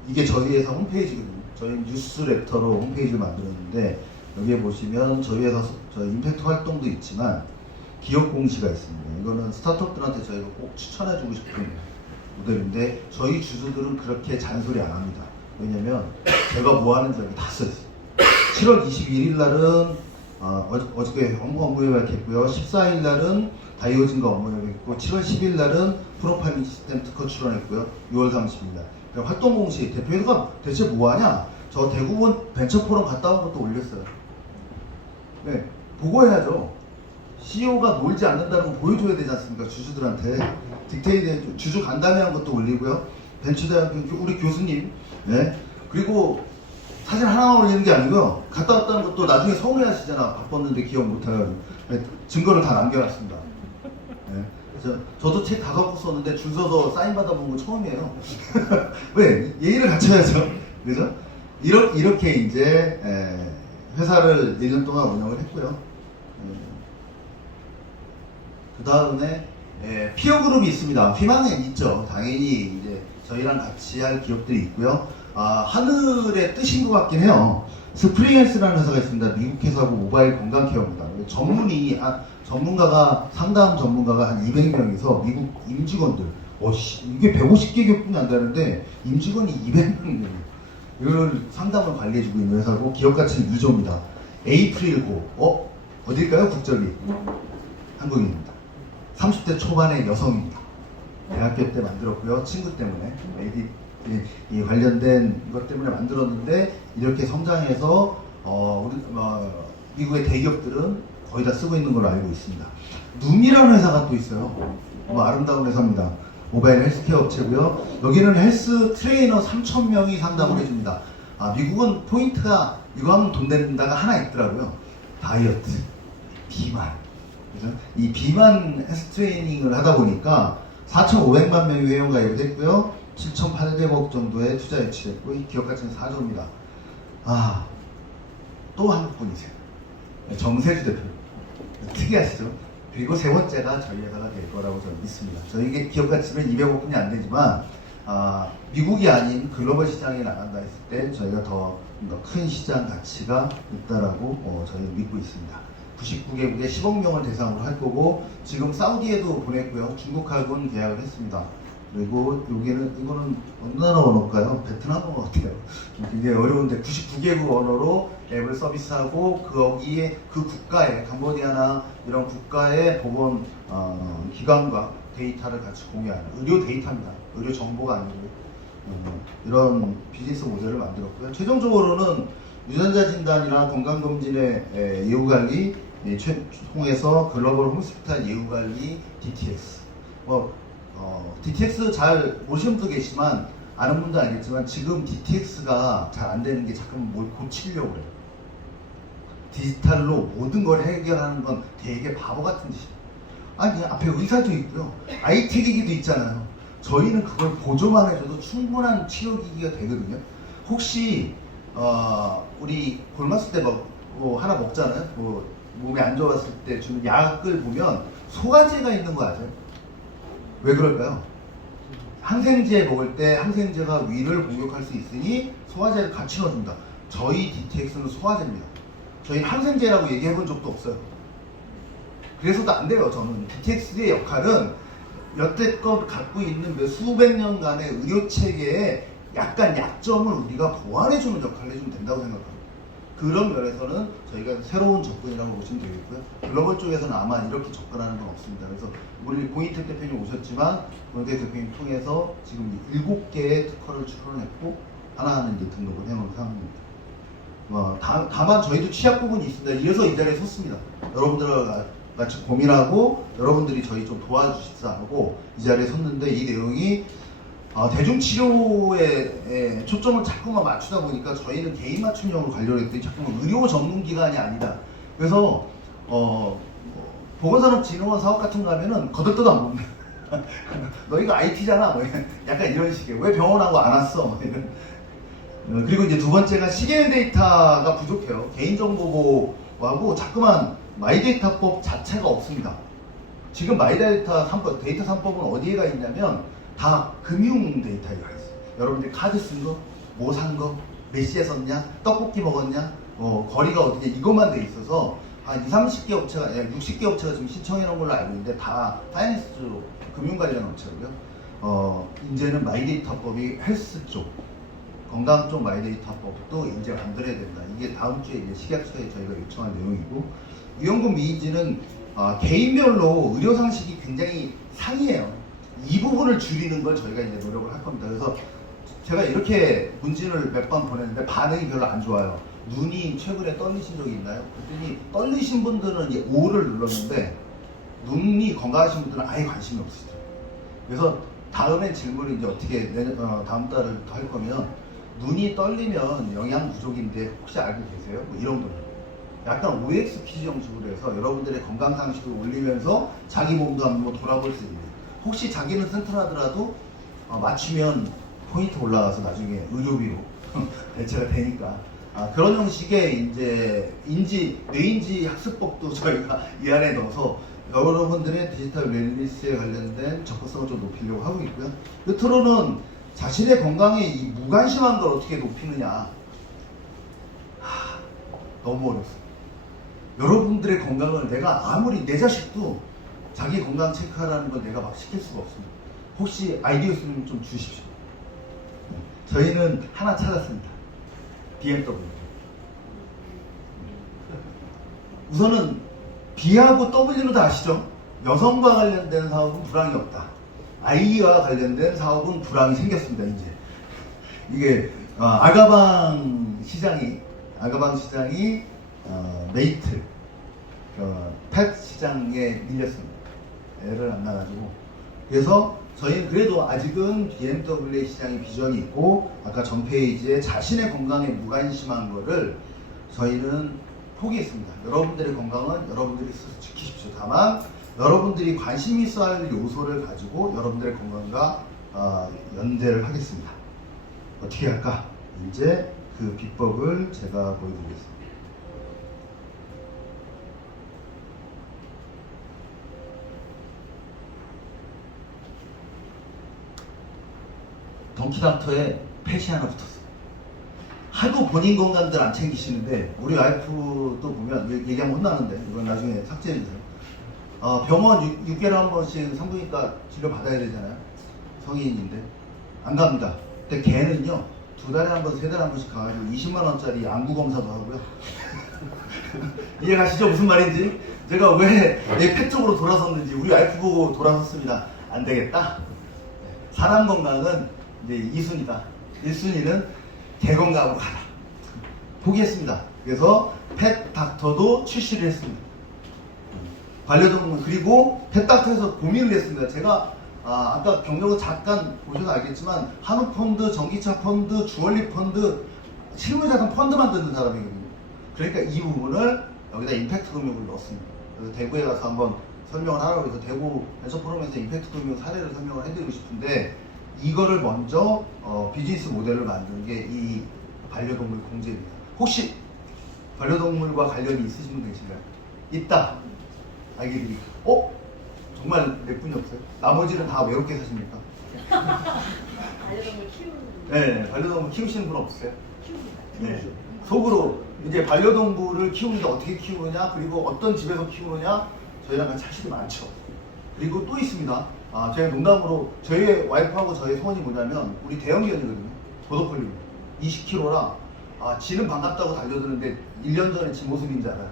이게 저희 회사 홈페이지거든요. 저희 뉴스레터로 홈페이지를 만들었는데 여기에 보시면 저희 회사 임팩트 활동도 있지만 기업 공시가 있습니다. 이거는 스타트업들한테 저희가 꼭 추천해주고 싶은 모델인데 저희 주주들은 그렇게 잔소리 안 합니다. 왜냐면 제가 뭐 하는지 여기 다 써있어요. 7월 21일 날은 어저께 업무 예약했고요. 14일 날은 다이오진과 업무 예약했고 7월 10일 날은 프로파일링 시스템 특허 출원했고요. 6월 30일 날 활동 공시 대표가 대체 뭐하냐? 저 대구본 벤처 포럼 갔다 온 것도 올렸어요. 네, 보고해야죠. CEO가 놀지 않는다는 거 보여줘야 되지 않습니까? 주주들한테. 딕테이드 주주 간담회 한 것도 올리고요. 벤처대학 우리 교수님, 네. 그리고 사진 하나만 올리는 게 아니고요. 갔다 왔다는 것도 나중에 서운해 하시잖아. 바빴는데 기억 못하고. 네, 증거를 다 남겨놨습니다. 네. 저도 책 다 갖고 썼는데 줄 서서 사인 받아본 거 처음이에요. 왜? 예의를 갖춰야죠. 그죠? 이렇게 이제 회사를 1년 동안 운영을 했고요. 그 다음에 피어 그룹이 있습니다. 희망은 있죠. 당연히 이제 저희랑 같이 할 기업들이 있고요. 하늘의 뜻인 것 같긴 해요. 스프링헬스라는 회사가 있습니다. 미국 회사고 모바일 건강 케어입니다. 전문가가 상담 전문가가 한 200명이서 미국 임직원들 이게 150개국뿐이 안 되는데 임직원이 200명이에요. 이걸 상담을 관리해주고 있는 회사고 기업 가치는 2조입니다. 에이프릴고 어딜까요? 국적이 한국인입니다. 30대 초반의 여성입니다. 대학교 때 만들었고요. 친구 때문에 이 관련된 것 때문에 만들었는데 이렇게 성장해서 미국의 대기업들은 거의 다 쓰고 있는 걸로 알고 있습니다. 눔이라는 회사가 또 있어요. 아름다운 회사입니다. 모바일 헬스케어 업체고요. 여기는 헬스 트레이너 3,000명이 상담을 해줍니다. 미국은 포인트가 이거 하면 돈 된다가 하나 있더라고요. 다이어트, 비만. 그죠? 이 비만 헬스 트레이닝을 하다 보니까 4,500만 명이 회원가입을 했고요. 7,800억 정도의 투자 유치했고, 이 기업 가치는 4조입니다. 아, 또 한국 분이세요. 정세주 대표. 특이하시죠? 그리고 세 번째가 저희 회사가 될 거라고 저는 믿습니다. 저희 기업 가치는 200억뿐이 안 되지만, 미국이 아닌 글로벌 시장에 나간다 했을 때 저희가 더 큰 시장 가치가 있다라고 저희는 믿고 있습니다. 99개국에 10억 명을 대상으로 할 거고, 지금 사우디에도 보냈고요. 중국하고는 계약을 했습니다. 그리고 이거는 어느 나라 언어일까요? 베트남 언어 같아요. 굉장히 어려운데 99개국 언어로 앱을 서비스하고, 거기에 그 국가의 캄보디아나 이런 국가의 보건 기관과 데이터를 같이 공유하는 의료 데이터입니다. 의료 정보가 아니고 이런 비즈니스 모델을 만들었고요. 최종적으로는 유전자 진단이나 건강검진의 예후관리 통해서 글로벌 홈스피탈 예후관리 DTX. DTX 잘 모르시는 분도 계시지만 아는 분도 알겠지만 지금 DTX가 잘 안 되는 게 자꾸 뭘 고치려고 해요. 디지털로 모든 걸 해결하는 건 되게 바보 같은 짓이에요. 아니, 앞에 의사도 있고요. IT 기기도 있잖아요. 저희는 그걸 보조만 해줘도 충분한 치료기기가 되거든요. 혹시 우리 굶었을 때 뭐 하나 먹잖아요. 뭐 몸에 안 좋았을 때 주는 약을 보면 소화제가 있는 거 아세요? 왜 그럴까요? 항생제 먹을 때 항생제가 위를 공격할 수 있으니 소화제를 같이 넣어준다. 저희 DTX는 소화제입니다. 저희는 항생제라고 얘기해 본 적도 없어요. 그래서도 안 돼요. 저는 DTX의 역할은 여태껏 갖고 있는 수백 년간의 의료 체계에 약간 약점을 우리가 보완해주는 역할을 해주면 된다고 생각합니다. 그런 면에서는 저희가 새로운 접근이라고 보시면 되겠고요. 글로벌 쪽에서는 아마 이렇게 접근하는 건 없습니다. 그래서 우리 공인택 대표님 오셨지만 공인택 대표님 통해서 지금 7개의 특허를 출원했고 하나는 이제 등록을 해놓은 상황입니다. 다만 저희도 취약 부분이 있습니다. 이래서 이 자리에 섰습니다. 여러분들과 같이 고민하고 여러분들이 저희 좀 도와주십사 하고 이 자리에 섰는데, 이 내용이 대중치료에 초점을 자꾸만 맞추다 보니까 저희는 개인 맞춤형으로 관리를 했더니 자꾸만 의료 전문기관이 아니다. 그래서 보건산업진흥원 사업 같은 거 하면은 거들떠도 안 봅니다. 너 이거 IT잖아. 뭐 약간 이런 식의. 왜 병원하고 안 왔어? 뭐 이런. 그리고 이제 두 번째가 시계는 데이터가 부족해요. 개인정보보호하고 자꾸만 마이데이터법 자체가 없습니다. 지금 마이데이터 3법, 데이터 3법은 어디에가 있냐면 다 금융 데이터에 가 있어요. 여러분들이 카드 쓴 거, 뭐 산 거, 몇 시에 썼냐, 떡볶이 먹었냐, 거리가 어디냐, 이것만 돼 있어서 한 20, 30개 업체가, 60개 업체가 지금 신청해 놓은 걸로 알고 있는데 다 파이낸스 쪽, 금융 관련 업체고요. 이제는 마이데이터법이 헬스 쪽, 건강 쪽 마이데이터법도 이제 만들어야 된다. 이게 다음 주에 이제 식약처에 저희가 요청한 내용이고, 위험금 미인지는 개인별로 의료 상식이 굉장히 상이해요. 이 부분을 줄이는 걸 저희가 이제 노력을 할 겁니다. 그래서 제가 이렇게 문진을 몇 번 보냈는데 반응이 별로 안 좋아요. 눈이 최근에 떨리신 적이 있나요? 그랬더니 떨리신 분들은 이제 5를 눌렀는데 눈이 건강하신 분들은 아예 관심이 없으시더라고요. 그래서 다음에 질문을 이제 어떻게 다음 달을 할 거면, 눈이 떨리면 영양 부족인데 혹시 알고 계세요? 뭐 이런 거예요. 약간 OX 퀴즈 형식으로 해서 여러분들의 건강 상식을 올리면서 자기 몸도 한번 돌아볼 수 있는, 혹시 자기는 튼튼하더라도 맞추면 포인트 올라가서 나중에 의료비로 대체가 되니까 그런 형식의 이제 뇌인지 학습법도 저희가 이 안에 넣어서 여러분들의 디지털 웰니스에 관련된 접근성을 좀 높이려고 하고 있고요. 끝으로는 자신의 건강에 이 무관심한 걸 어떻게 높이느냐, 너무 어렵습니다. 여러분들의 건강을 내가 아무리, 내 자식도 자기 건강 체크하라는 걸 내가 막 시킬 수가 없습니다. 혹시 아이디어 있으면 좀 주십시오. 저희는 하나 찾았습니다. BMW. 우선은 B하고 W는 다 아시죠? 여성과 관련된 사업은 불황이 없다. 아이와 관련된 사업은 불황이 생겼습니다. 이제 이게 아가방 시장이 메이트 펫 시장에 밀렸습니다. 애를 안 낳아가지고. 그래서 저희는 그래도 아직은 BMW 시장의 비전이 있고, 아까 전 페이지에 자신의 건강에 무관심한 거를 저희는 포기했습니다. 여러분들의 건강은 여러분들이 스스로 지키십시오. 다만 여러분들이 관심 있어 할 요소를 가지고 여러분들의 건강과 연대를 하겠습니다. 어떻게 할까? 이제 그 비법을 제가 보여드리겠습니다. 던키닥터에 펫이 하나 붙었어요. 하도 본인 건강들 안 챙기시는데 우리 와이프도 보면 얘기하면 혼나는데 이건 나중에 삭제해주세요. 병원 6개월에 한 번씩 산부인과 진료 받아야 되잖아요. 성인인데 안 갑니다. 근데 걔는요 2달에 한 번, 3달에 한 번씩 가가지고 20만 원짜리 안구 검사도 하고요. 이해가시죠? 무슨 말인지? 제가 왜 내 펫 쪽으로 돌아섰는지 우리 와이프 보고 돌아섰습니다. 안 되겠다. 사람 건강은 이제 2순위다. 1순위는 개 건강으로 가라. 포기했습니다. 그래서 펫닥터도 출시를 했습니다. 반려동물 그리고 펫닥터에서 고민을 했습니다. 제가 아까 경력을 잠깐 보셔서 알겠지만 한우펀드, 전기차 펀드, 주얼리 펀드, 실물자산 펀드 만드는 사람이거든요. 그러니까 이 부분을 여기다 임팩트 금융을 넣었습니다. 그래서 대구에 가서 한번 설명을 하라고 해서 대구 벤처 포럼에서 임팩트 금융 사례를 설명을 해드리고 싶은데 이거를 먼저 비즈니스 모델을 만든 게 이 반려동물 공제입니다. 혹시 반려동물과 관련이 있으신 분 계신가요? 있다. 알게 드릴게요. 정말 몇 분이 없어요? 나머지는 다 외롭게 사십니까? 반려동물 키우는 네, 반려동물 키우시는 분 없으세요? 키웁니다. 네. 속으로 이제 반려동물을 키우는데 어떻게 키우느냐, 그리고 어떤 집에서 키우느냐, 저희랑 같이 하시는 분 많죠. 그리고 또 있습니다. 제가 농담으로 저희 와이프하고 저희 소원이 뭐냐면 우리 대형견이거든요. 보더콜리 20kg라 지는 반갑다고 달려드는데 1년 전에 지 모습인지 알아요.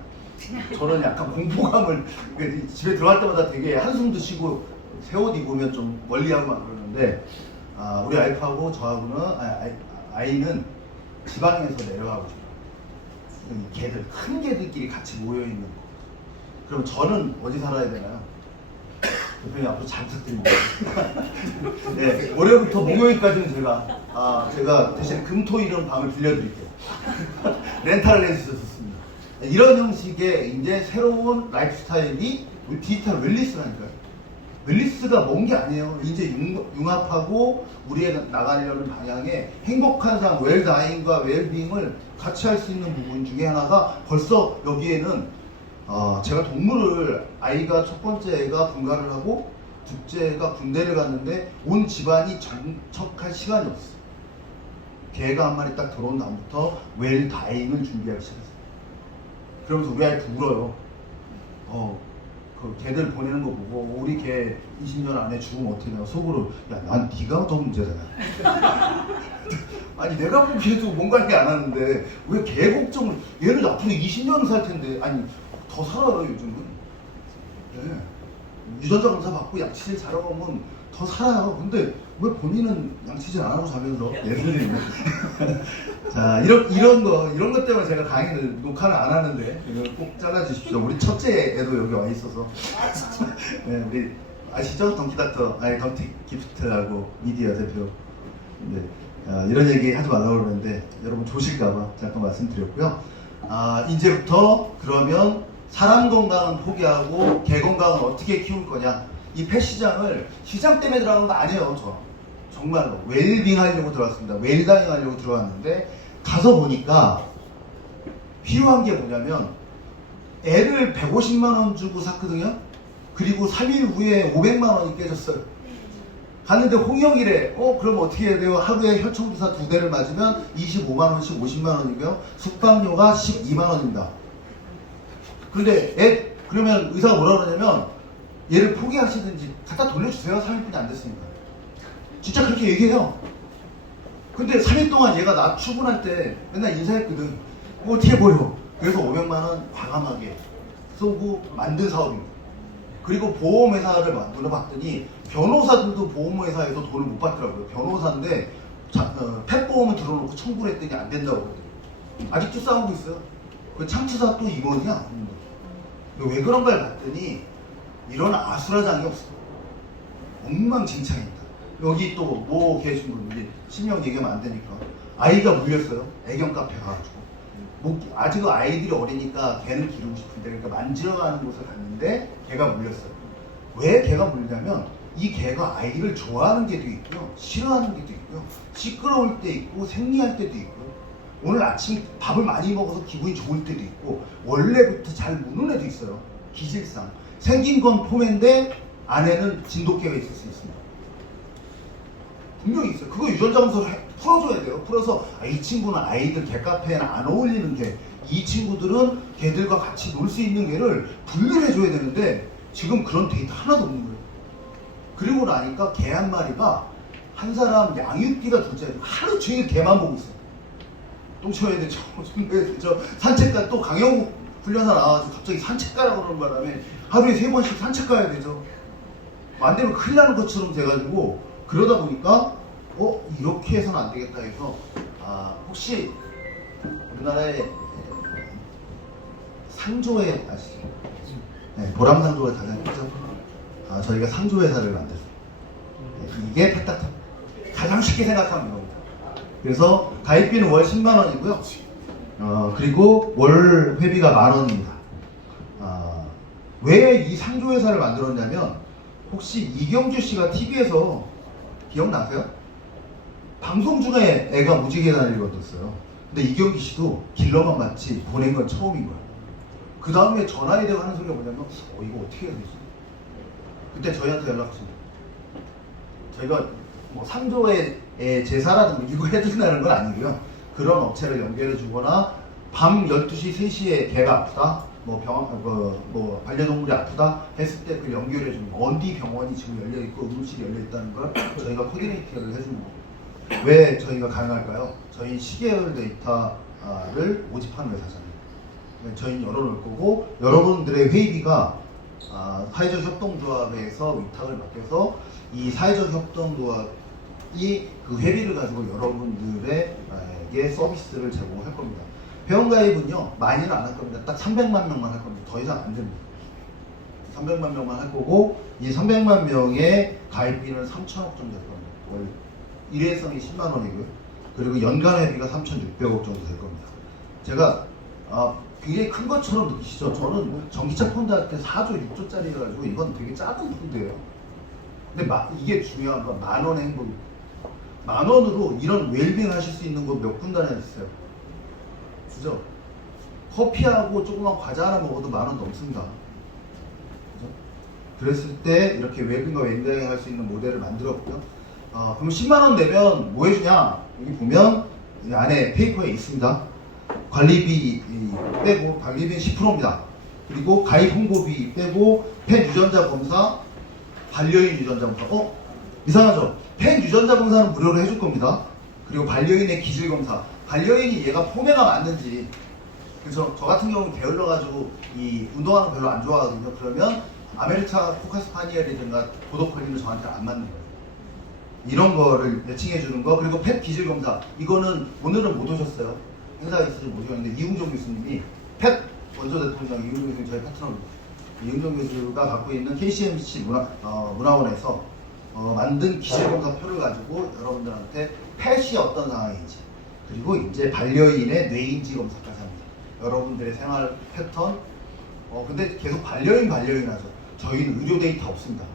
저는 약간 공포감을 집에 들어갈 때마다 되게 한숨도 쉬고 새 옷 입으면 좀 멀리하고 막 그러는데 우리 와이프하고 저하고는 아이는 지방에서 내려가고 싶어요. 개들 큰 개들끼리 같이 모여있는 거. 그럼 저는 어디 살아야 되나요? 대표님 앞으로 잘 부탁드립니다. 네, 올해부터 목요일까지는 제가 대신 금토일은 방을 빌려드릴게요. 렌탈을 해주셨습니다. 이런 형식의 이제 새로운 라이프 스타일이 우리 디지털 웰니스라니까요. 웰니스가 먼 게 아니에요. 이제 융합하고 우리가 나가려는 방향에 행복한 삶, 웰다잉과 웰빙을 같이 할 수 있는 부분 중에 하나가 벌써 여기에는 제가 동물을 아이가 첫 번째 애가 분가를 하고 둘째 애가 군대를 갔는데 온 집안이 정착할 시간이 없어요. 개가 한 마리 딱 들어온 다음부터 웰다잉을 준비하기 시작했어요. 그러면서 우리 아이도 울어요. 그 개들 보내는 거 보고 우리 개 20년 안에 죽으면 어떻게 되나 속으로 난 네가 더 문제다. 아니 내가 보기에도 뭔가 이렇게 안 하는데 왜 개 걱정을 얘는 앞으로 20년을 살 텐데 아니 더 살아요 요즘은. 네. 유전자 검사 받고 양치질 잘하고 하면 더 살아요. 근데 왜 본인은 양치질 안 하고 자면서 예술이네. 자 이런 것 때문에 제가 강의를 녹화를 안 하는데 이걸 꼭 잘라주십시오. 우리 첫째 애도 여기 와 있어서. 네, 우리 아시죠? 던키닥터 던티 기프트하고 미디어 대표. 네, 이런 얘기 하지 말라고 그러는데 여러분 조실까봐 잠깐 말씀드렸고요. 이제부터 그러면 사람 건강은 포기하고 개 건강은 어떻게 키울 거냐. 이 펫 시장을 시장 때문에 들어간 거 아니에요. 저 정말로 웰빙 하려고 들어왔습니다. 웰다잉 하려고 들어왔는데 가서 보니까 필요한 게 뭐냐면 애를 150만 원 주고 샀거든요. 그리고 3일 후에 500만 원이 깨졌어요. 갔는데 홍역이래. 그럼 어떻게 해야 돼요? 하루에 혈청주사 2대를 맞으면 25만 원씩 50만 원이고요. 숙박료가 12만 원입니다. 그런데 그러면 의사가 뭐라 그러냐면 얘를 포기하시든지 갖다 돌려주세요. 3일뿐이 안 됐으니까. 진짜 그렇게 얘기해요. 근데 3일 동안 얘가 나 출근할 때 맨날 인사했거든. 어떻게 보여? 그래서 500만 원 과감하게 쏘고 만든 사업입니다. 그리고 보험회사를 만들어 봤더니 변호사들도 보험회사에서 돈을 못 받더라고요. 변호사인데 펫보험을 들어놓고 청구를 했더니 안 된다고 그러더라고요. 아직도 싸우고 있어요. 그 참치사 또 임원이야. 왜 그런가를 봤더니 이런 아수라장이 없어. 엉망진창입니다. 여기 또 뭐 계신 분, 이제 신명 얘기하면 안 되니까. 아이가 물렸어요. 애견 카페 가가지고. 아직 아이들이 어리니까 개는 기르고 싶은데 그러니까 만지러가는 곳을 갔는데 개가 물렸어요. 왜 개가 물리냐면 이 개가 아이를 좋아하는 개도 있고요, 싫어하는 개도 있고요, 시끄러울 때 있고 생리할 때도 있고요, 오늘 아침 밥을 많이 먹어서 기분이 좋을 때도 있고, 원래부터 잘 무는 애도 있어요. 기질상 생긴 건 포메인데 안에는 진돗개가 있을 수 있습니다. 분명히 있어요. 그거 유전자 검사를 풀어줘야 돼요. 풀어서 이 친구는 아이들 개카페에는 안 어울리는 개, 이 친구들은 개들과 같이 놀 수 있는 개를 분류를 해줘야 되는데 지금 그런 데이터 하나도 없는 거예요. 그리고 나니까 개 한 마리가 한 사람 양육비가 둘째 하루 종일 개만 보고 있어요. 똥 쳐야 되죠, 손대야 되죠, 산책가 또 강영 훈련사 나와서 갑자기 산책 가라고 그러는 바람에 하루에 3번씩 산책 가야 되죠. 안 되면 큰일 나는 것처럼 돼가지고, 그러다 보니까 이렇게 해서는 안 되겠다 해서 혹시 우리나라에 상조회 아시죠? 네, 보람상조가 가장 크죠. 저희가 상조회사를 만들었어요. 이게 페타탑 가장 쉽게 생각하면 이겁니다. 그래서 가입비는 월 10만 원이고요. 그리고 월 회비가 만원입니다. 왜 이 상조회사를 만들었냐면, 혹시 이경주 씨가 TV에서 기억나세요? 방송 중에 애가 무지개 다리를 건졌어요. 근데 이경주 씨도 길러만 맞지 보낸 건 처음인 거예요. 그 다음에 전화에 대고 하는 소리가 뭐냐면, 이거 어떻게 해야 되지? 그때 저희한테 연락 주세요. 저희가 뭐 상조의 제사라든가 이거 해준다는 건 아니고요. 그런 업체를 연결해 주거나, 밤 12시, 3시에 개가 아프다, 뭐 반려동물이 아프다 했을 때 그 연결해 주는, 어디 병원이 지금 열려 있고 응급실이 열려 있다는 걸 저희가 코디네이터를 해주는 거예요. 왜 저희가 가능할까요? 저희 시계열 데이터를 모집하는 회사잖아요. 저희는 열어놓을 거고, 여러분들의 회의비가 사회적 협동조합에서 위탁을 맡겨서 이 사회적 협동조합이 그 회비를 가지고 여러분들에게 서비스를 제공할 겁니다. 회원가입은요 많이는 안 할 겁니다. 딱 300만 명만 할 겁니다. 더 이상 안 됩니다. 300만 명만 할 거고, 이 300만 명의 가입비는 3천억 정도 될 겁니다. 월 일회성이 10만 원이고요. 그리고 연간 회비가 3,600억 정도 될 겁니다. 제가 굉장히 큰 것처럼 느끼시죠? 저는 전기차 펀드 할 때 4조, 6조짜리 가지고 이건 되게 작은 펀드예요. 근데 이게 중요한 건 만 원의 행복입니다. 만 원으로 이런 웰빙 하실 수 있는 곳 몇 군데나 있어요. 그죠? 커피하고 조그만 과자 하나 먹어도 만 원 넘습니다. 그죠? 그랬을 때 이렇게 웰빙과 웰빙 할 수 있는 모델을 만들었고요. 그럼 10만 원 내면 뭐 해주냐? 여기 보면 이 안에 페이퍼에 있습니다. 관리비 빼고, 관리비는 10%입니다. 그리고 가입 홍보비 빼고, 펫 유전자 검사, 반려인 유전자 검사. 이상하죠? 펫 유전자 검사는 무료로 해줄 겁니다. 그리고 반려인의 기질 검사. 반려인이 얘가 포메가 맞는지. 그래서 저 같은 경우는 게을러가지고 이 운동하는 거 별로 안 좋아하거든요. 그러면 아메리카 코카스파니엘이든가 보더콜리는 저한테 안 맞는 거예요. 이런 거를 매칭해 주는 거. 그리고 펫 기질 검사. 이거는 오늘은 못 오셨어요. 행사에 있어서 못 오셨는데, 이웅정 교수님이 펫 원조 대통령 이웅정 교수님 저희 파트너입니다. 이웅정 교수가 갖고 있는 KCMC 문화원에서 만든 기질검사표를 가지고 여러분들한테 펫이 어떤 상황인지, 그리고 이제 반려인의 뇌인지 검사까지 합니다. 여러분들의 생활 패턴. 근데 계속 반려인 하죠. 저희는 의료 데이터 없습니다.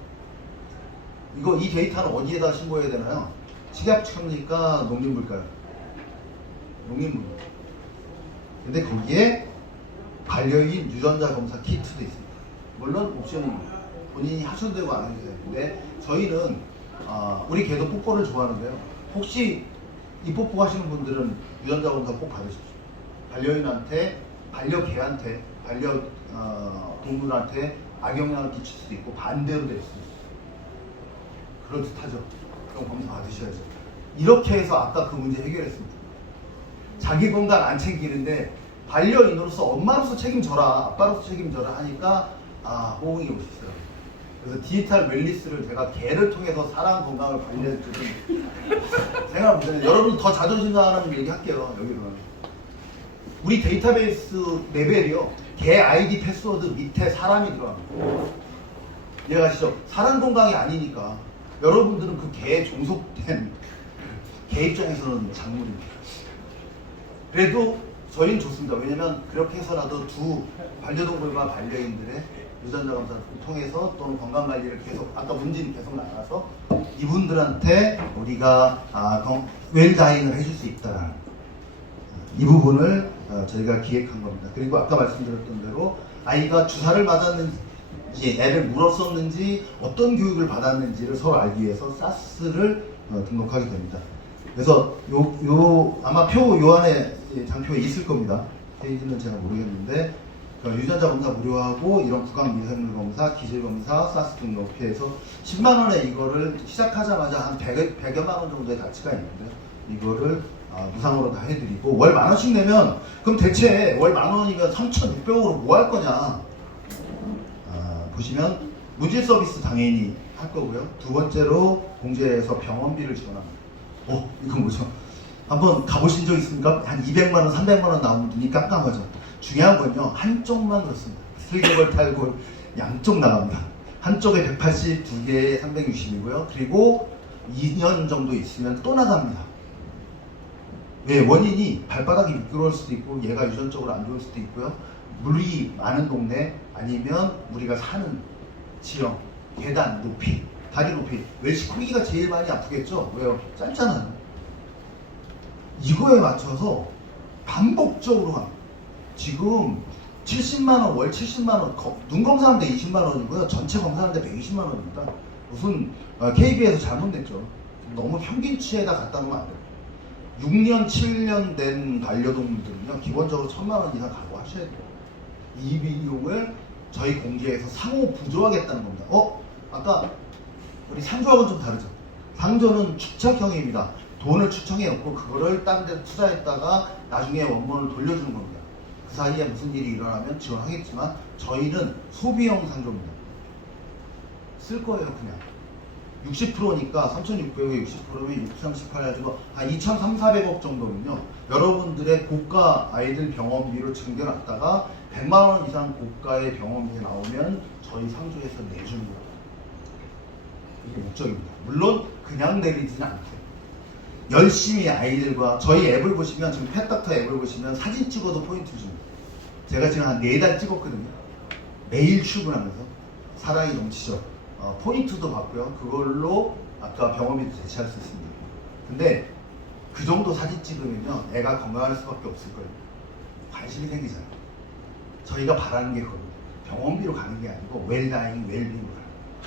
이 데이터는 어디에다 신고해야 되나요? 식약처입니까? 농림부일까요? 농림부입니다. 근데 거기에 반려인 유전자 검사 키트도 있습니다. 물론 옵션입니다. 본인이 하셔도 되고 안 하셔도 되는데, 저희는 우리 개도 뽀뽀를 좋아하는데요. 혹시 이 뽀뽀 하시는 분들은 유전자 검사 꼭 받으십시오. 반려인한테, 반려개한테, 반려동물한테 악영향을 끼칠 수도 있고 반대로 될 수도 있어요. 그럴듯하죠. 그럼 검사 받으셔야죠. 이렇게 해서 아까 그 문제 해결했습니다. 자기 건강 안 챙기는데 반려인으로서 엄마로서 책임져라, 아빠로서 책임져라 하니까 호응이 오셨어요. 그래서 디지털 웰니스를 제가 개를 통해서 사람 건강을 관리해주는 생각해보세요. 여러분 더 자존심 상하는 얘기 할게요. 여기는 우리 데이터베이스 레벨이요, 개 아이디 패스워드 밑에 사람이 들어갑니다. 이해가시죠? 사람 건강이 아니니까 여러분들은 그 개에 종속된 개 입장에서는 작물입니다. 그래도 저희는 좋습니다. 왜냐면 그렇게 해서라도 두 반려동물과 반려인들의 유전자 검사를 통해서 또는 건강관리를 계속 아까 문진 계속 나가서 이분들한테 우리가 웰다잉을 해줄 수 있다라는 이 부분을 저희가 기획한 겁니다. 그리고 아까 말씀드렸던 대로 아이가 주사를 맞았는지 애를 물었었는지 어떤 교육을 받았는지를 서로 알기 위해서 사스를 등록하게 됩니다. 그래서 아마 표 요 안에 장표에 있을 겁니다. 페이지는 제가 모르겠는데 유전자 검사 무료하고 이런 구강 미생물 검사, 기질 검사, 사스 등록해서 10만 원에 이거를 시작하자마자 한 100여만 원 정도의 가치가 있는데 이거를 무상으로 다 해드리고 월 10,000원씩 내면 그럼 대체 월 10,000원이면 3,600원으로 뭐 할 거냐 보시면 무질 서비스 당연히 할 거고요. 두 번째로 공제에서 병원비를 지원합니다. 이건 뭐죠? 한번 가보신 적 있습니까? 한 200만 원, 300만 원 나오면 눈이 깜깜하죠. 중요한 건요, 한쪽만 그렇습니다. 슬개골, 탈골 양쪽 나갑니다. 한쪽에 180, 두 개에 360이고요. 그리고 2년 정도 있으면 또 나갑니다. 왜? 원인이 발바닥이 미끄러울 수도 있고 얘가 유전적으로 안 좋을 수도 있고요. 물이 많은 동네 아니면 우리가 사는 지형, 계단 높이, 다리 높이. 웰시코기가 제일 많이 아프겠죠? 왜요? 짧잖아요. 이거에 맞춰서 반복적으로 합니다. 지금 70만원, 월 70만원, 눈 검사하는데 20만원이고요. 전체 검사하는데 120만원입니다. 무슨 KB에서 잘못냈죠. 너무 평균치에다 갖다 놓으면 안 돼요. 6년, 7년 된 반려동물들은요, 기본적으로 1,000만원 이상 각오하셔야 돼요. 이 비용을 저희 공제에서 상호 부조하겠다는 겁니다. 아까 우리 상조하고는 좀 다르죠. 상조는 축적형입니다. 돈을 축적해 놓고 그거를 다른 데 투자했다가 나중에 원본을 돌려주는 겁니다. 그 사이에 무슨 일이 일어나면 지원하겠지만 저희는 소비형 상조입니다. 쓸 거예요 그냥. 60%니까 3,600에 60%면 638 해가지고 한 2,300~400억 정도면요. 여러분들의 고가 아이들 병원비로 챙겨놨다가 100만 원 이상 고가의 병원비 나오면 저희 상조에서 내주는 거예요. 이게 목적입니다. 물론 그냥 내리지는 않고요. 열심히 아이들과 저희 앱을 보시면 지금 펫닥터 앱을 보시면 사진 찍어도 포인트 줍니다. 제가 지금 한 4달 찍었거든요. 매일 출근하면서 사랑이 넘치죠. 포인트도 받고요. 그걸로 아까 병원비도 대체할 수 있습니다. 근데 그 정도 사진 찍으면요, 애가 건강할 수밖에 없을 거예요. 관심이 생기잖아요. 저희가 바라는 게 그겁니다. 병원비로 가는 게 아니고 웰다잉, 웰빙으로 가요.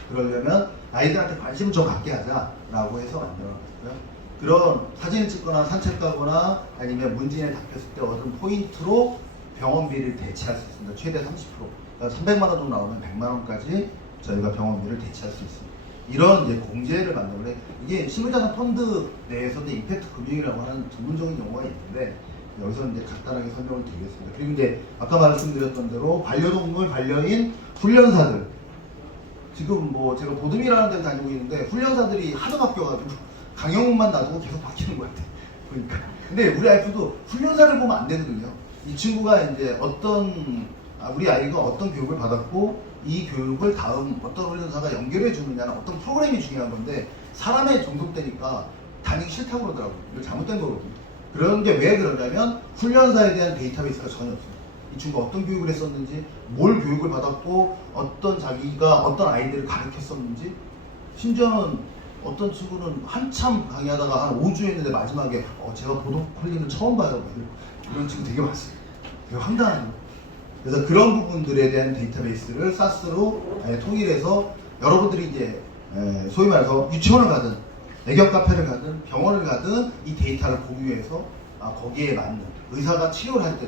그러려면 아이들한테 관심을 좀 갖게 하자라고 해서 만들어놨고요. 그런 사진을 찍거나 산책 가거나 아니면 문진에 닦였을 때 얻은 포인트로 병원비를 대체할 수 있습니다. 최대 30%. 그러니까 300만 원 정도 나오면 100만 원까지 저희가 병원비를 대체할 수 있습니다. 이런 이제 공제를 만드는데 이게 실물자산 펀드 내에서도 임팩트 금융이라고 하는 전문적인 용어가 있는데 여기서 이제 간단하게 설명을 드리겠습니다. 그리고 이제 아까 말씀드렸던 대로 반려동물, 반려인, 훈련사들 지금 뭐 제가 보듬이라는 데를 다니고 있는데 훈련사들이 하도 바뀌어가지고 강영훈만 놔두고 계속 바뀌는 것 같아. 그러니까. 근데 우리 와이프도 훈련사를 보면 안 되거든요. 이 친구가 이제 우리 아이가 어떤 교육을 받았고 이 교육을 다음 어떤 훈련사가 연결해 주느냐는 어떤 프로그램이 중요한 건데 사람에 종속되니까 다니기 싫다고 그러더라고요. 이거 잘못된 거거든요. 그런 게 왜 그러냐면 훈련사에 대한 데이터베이스가 전혀 없어요. 이 친구가 어떤 교육을 했었는지, 뭘 교육을 받았고, 자기가 어떤 아이들을 가르쳤었는지, 심지어는 어떤 친구는 한참 강의하다가 한 5주 했는데 마지막에 제가 보도콜링을 처음 봐요. 이런 친구 되게 많았어요. 되게 황당한 거. 그래서 그런 부분들에 대한 데이터베이스를 사스로 통일해서 여러분들이 이제 소위 말해서 유치원을 가든 애견 카페를 가든 병원을 가든 이 데이터를 공유해서 거기에 맞는 의사가 치료를 할 때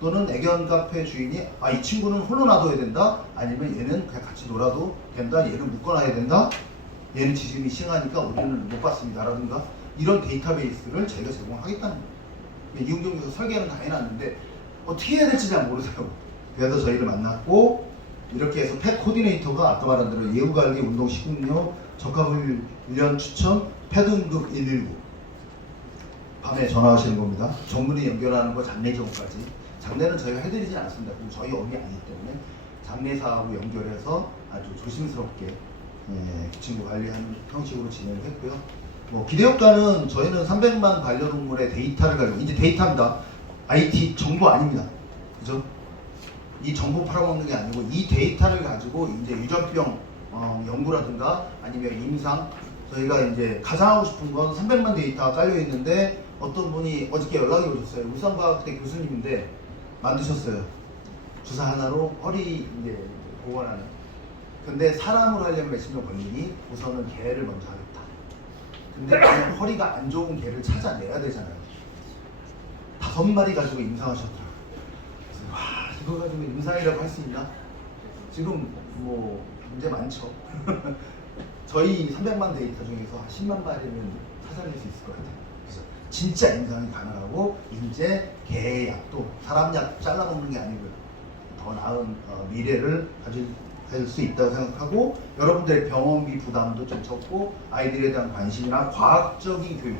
또는 애견 카페 주인이 이 친구는 홀로 놔둬야 된다, 아니면 얘는 그냥 같이 놀아도 된다, 얘는 묶어놔야 된다, 얘는 지금이 심하니까 우리는 못 받습니다 라든가 이런 데이터베이스를 저희가 제공하겠다는 거예요. 이용정에서 설계는 다 해놨는데 어떻게 해야 될지 잘 모르세요. 그래서 저희를 만났고 이렇게 해서 펫 코디네이터가 아까 말한 대로 예후관리, 운동, 식음료, 적합훈련 추천, 펫 응급 119 밤에 전화하시는 겁니다. 전문의 연결하는 거 장례 지원까지. 장례는 저희가 해드리지 않습니다. 그럼 저희 업이 아니기 때문에 장례사하고 연결해서 아주 조심스럽게 그 친구 관리하는 형식으로 진행을 했고요. 기대효과는 저희는 300만 반려동물의 데이터를 가지고 이제 데이터입니다. IT 정보 아닙니다. 그죠? 이 정보 팔아먹는 게 아니고 이 데이터를 가지고 이제 유전병 연구라든가 아니면 임상, 저희가 이제 가장 하고 싶은 건 300만 데이터가 깔려 있는데 어떤 분이 어저께 연락이 오셨어요. 울산과학대 교수님인데 만드셨어요. 주사 하나로 허리 이제 보관하는. 근데 사람으로 하려면 몇십 년 걸리니 우선은 개를 먼저 하겠다. 근데 그냥 허리가 안 좋은 개를 찾아내야 되잖아요. 5마리 가지고 임상하셨더라고요. 그래서 와, 이거 가지고 임상이라고 할 수 있나? 지금 뭐 문제 많죠. 저희 300만 데이터 중에서 한 10만 마리는 찾아낼 수 있을 것 같아요. 그래서 진짜 임상이 가능하고 이제 개의 약도 사람 약 잘라먹는 게 아니고요. 더 나은 미래를 가질 수 있다고 생각하고 여러분들의 병원비 부담도 좀 적고 아이들에 대한 관심이나 과학적인 교육,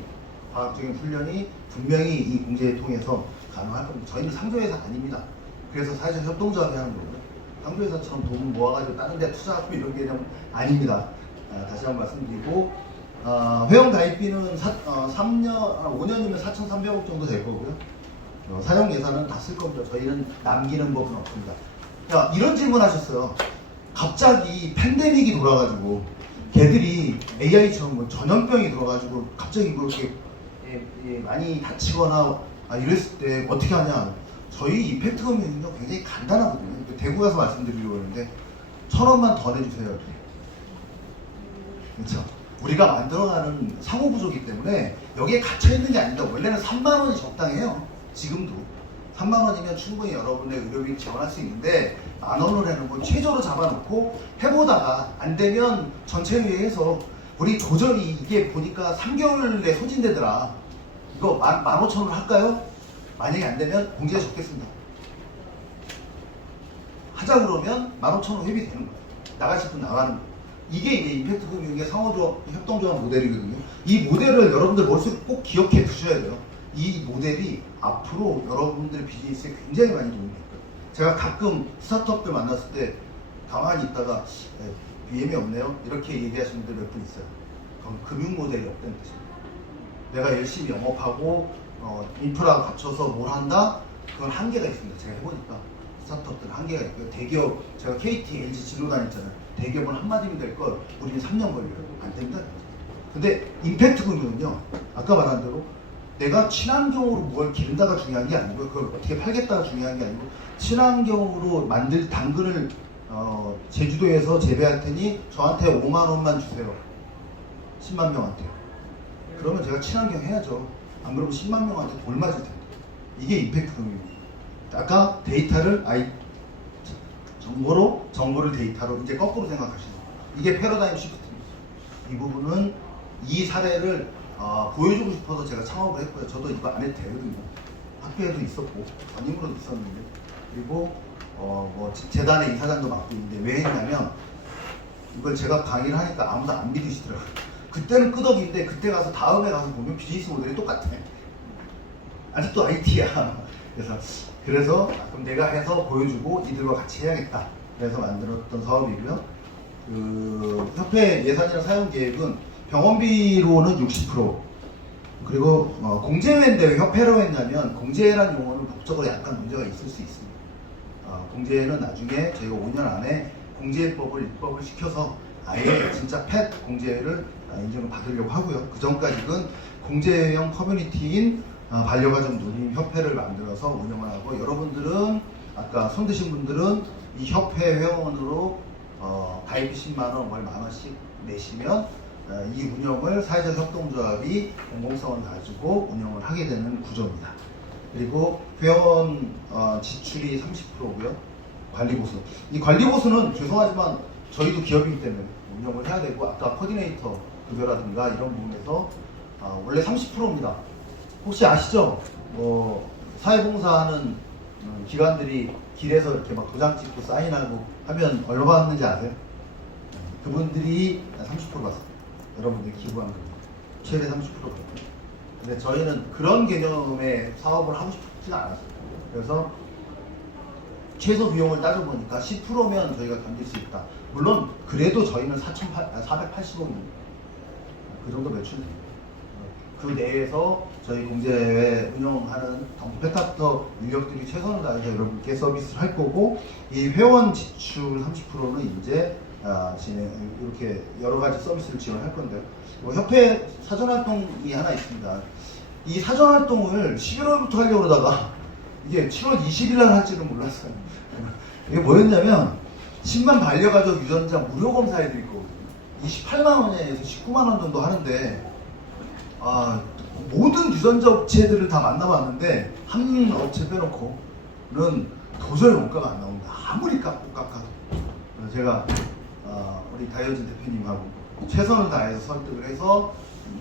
과학적인 훈련이 분명히 이 공제를 통해서 가능할 겁니다. 저희는 상조회사 아닙니다. 그래서 사회적 협동조합이 하는 거고요. 상조회사처럼 돈 모아가지고 다른 데 투자하고 이런 개념 아닙니다. 다시 한번 말씀드리고 회원 가입비는 5년이면 4,300억 정도 될 거고요. 사용 예산은 다 쓸 겁니다. 저희는 남기는 법은 없습니다. 야, 이런 질문 하셨어요. 갑자기 팬데믹이 돌아가지고 걔들이 AI처럼 뭐 전염병이 돌아가지고 갑자기 그렇게 많이 다치거나 이랬을 때 어떻게 하냐. 저희 이펙트 금융은요 굉장히 간단하거든요. 대구 가서 말씀드리려고 했는데 1,000원만 더 내주세요. 그렇죠. 우리가 만들어가는 상호 구조이기 때문에 여기에 갇혀 있는 게 아닙니다. 원래는 3만 원이 적당해요. 지금도 3만 원이면 충분히 여러분의 의료비 지원할 수 있는데 10,000원을 해놓고 최저로 잡아놓고 해보다가 안 되면 전체회의해서 우리 조절이 이게 보니까 3개월 내 소진되더라. 이거 15,000원 할까요? 만약에 안 되면 공제해 적겠습니다. 하자 그러면 15,000원 회비 되는 거예요. 나가실 분 나가는 거예요. 이게 이제 임팩트 금융의 상호조합, 협동조합 모델이거든요. 이 모델을 여러분들 머릿속에 꼭 기억해 두셔야 돼요. 이 모델이 앞으로 여러분들 비즈니스에 굉장히 많이 도움이 될 거예요. 제가 가끔 스타트업들 만났을 때 가만히 있다가 BM이 없네요. 이렇게 얘기하시는 분들 몇 분 있어요. 그럼 금융 모델이 없다는 뜻입니다. 내가 열심히 영업하고 인프라 갖춰서 뭘 한다? 그건 한계가 있습니다. 제가 해보니까 스타트업들은 한계가 있고요. 대기업, 제가 KT, LG 진로 다녔잖아요. 대기업은 한마디면 될 걸 우리는 3년 걸려요. 안 된다. 근데 임팩트 금융은요, 아까 말한 대로 내가 친환경으로 뭘 기른다가 중요한 게 아니고 그걸 어떻게 팔겠다가 중요한 게 아니고 친환경으로 만들 당근을 제주도에서 재배할 테니 저한테 5만 원만 주세요. 10만 명한테요. 그러면 제가 친환경 해야죠. 안 그러면 10만 명한테 돌 맞을 텐데. 이게 임팩트 금융입니다. 아까 데이터를 정보를 데이터로 이제 거꾸로 생각하시는 거예요. 이게 패러다임 시프트입니다. 이 부분은 이 사례를 보여주고 싶어서 제가 창업을 했고요. 저도 이거 안 해도 되거든요. 학교에도 있었고 전임으로도 있었는데 그리고 뭐 재단의 이사장도 맡고 있는데 왜 했냐면 이걸 제가 강의를 하니까 아무도 안 믿으시더라고요. 그때는 끄덕인데 그때 가서 다음에 가서 보면 비즈니스 모델이 똑같아. 아직도 IT야. 그래서 그럼 내가 해서 보여주고 이들과 같이 해야겠다. 그래서 만들었던 사업이고요. 그 협회 예산이나 사용 계획은 병원비로는 60%. 그리고 공제회인데 왜 협회로 했냐면 공제회라는 용어는 법적으로 약간 문제가 있을 수 있습니다. 공제회는 나중에 저희가 5년 안에 공제법을 입법을 시켜서 아예 진짜 펫 공제회를 인정을 받으려고 하고요. 그 전까지는 공제회형 커뮤니티인 반려가정 누님 협회를 만들어서 운영을 하고 여러분들은 아까 손 드신 분들은 이 협회 회원으로 가입 10만원 월 만원씩 내시면 이 운영을 사회적 협동조합이 공공성을 가지고 운영을 하게 되는 구조입니다. 그리고 회원 지출이 30%고요. 관리보수. 이 관리보수는 죄송하지만 저희도 기업이기 때문에 운영을 해야 되고 아까 코디네이터 급여라든가 이런 부분에서 원래 30%입니다. 혹시 아시죠? 뭐 사회봉사하는 기관들이 길에서 이렇게 막 도장 찍고 사인하고 하면 얼마 받는지 아세요? 그분들이 30% 받습니다. 여러분들이 기부한 거 최대 30% 받고요. 근데 저희는 그런 개념의 사업을 하고 싶지는 않았어요. 그래서 최소 비용을 따져보니까 10%면 저희가 견딜 수 있다. 물론 그래도 저희는 480억입니다. 그 정도 매출이 됩니다. 그 내에서 저희 공제회 운영하는 페타터 인력들이 최선을 다해서 여러분께 서비스를 할 거고, 이 회원 지출 30%는 이제 이렇게 여러 가지 서비스를 지원할 건데요. 협회 사전활동이 하나 있습니다. 이 사전활동을 11월부터 하려고 그러다가 이게 7월 20일 날 할지는 몰랐어요. 이게 뭐였냐면 10만 반려가족 유전자 무료 검사 해드릴 거거든요. 28만 원에서 19만 원 정도 하는데, 모든 유전자 업체들을 다 만나봤는데 한 업체 빼놓고는 도저히 원가가 안 나옵니다. 아무리 깎아도. 그래서 제가 우리 다이어진 대표님하고 최선을 다해서 설득을 해서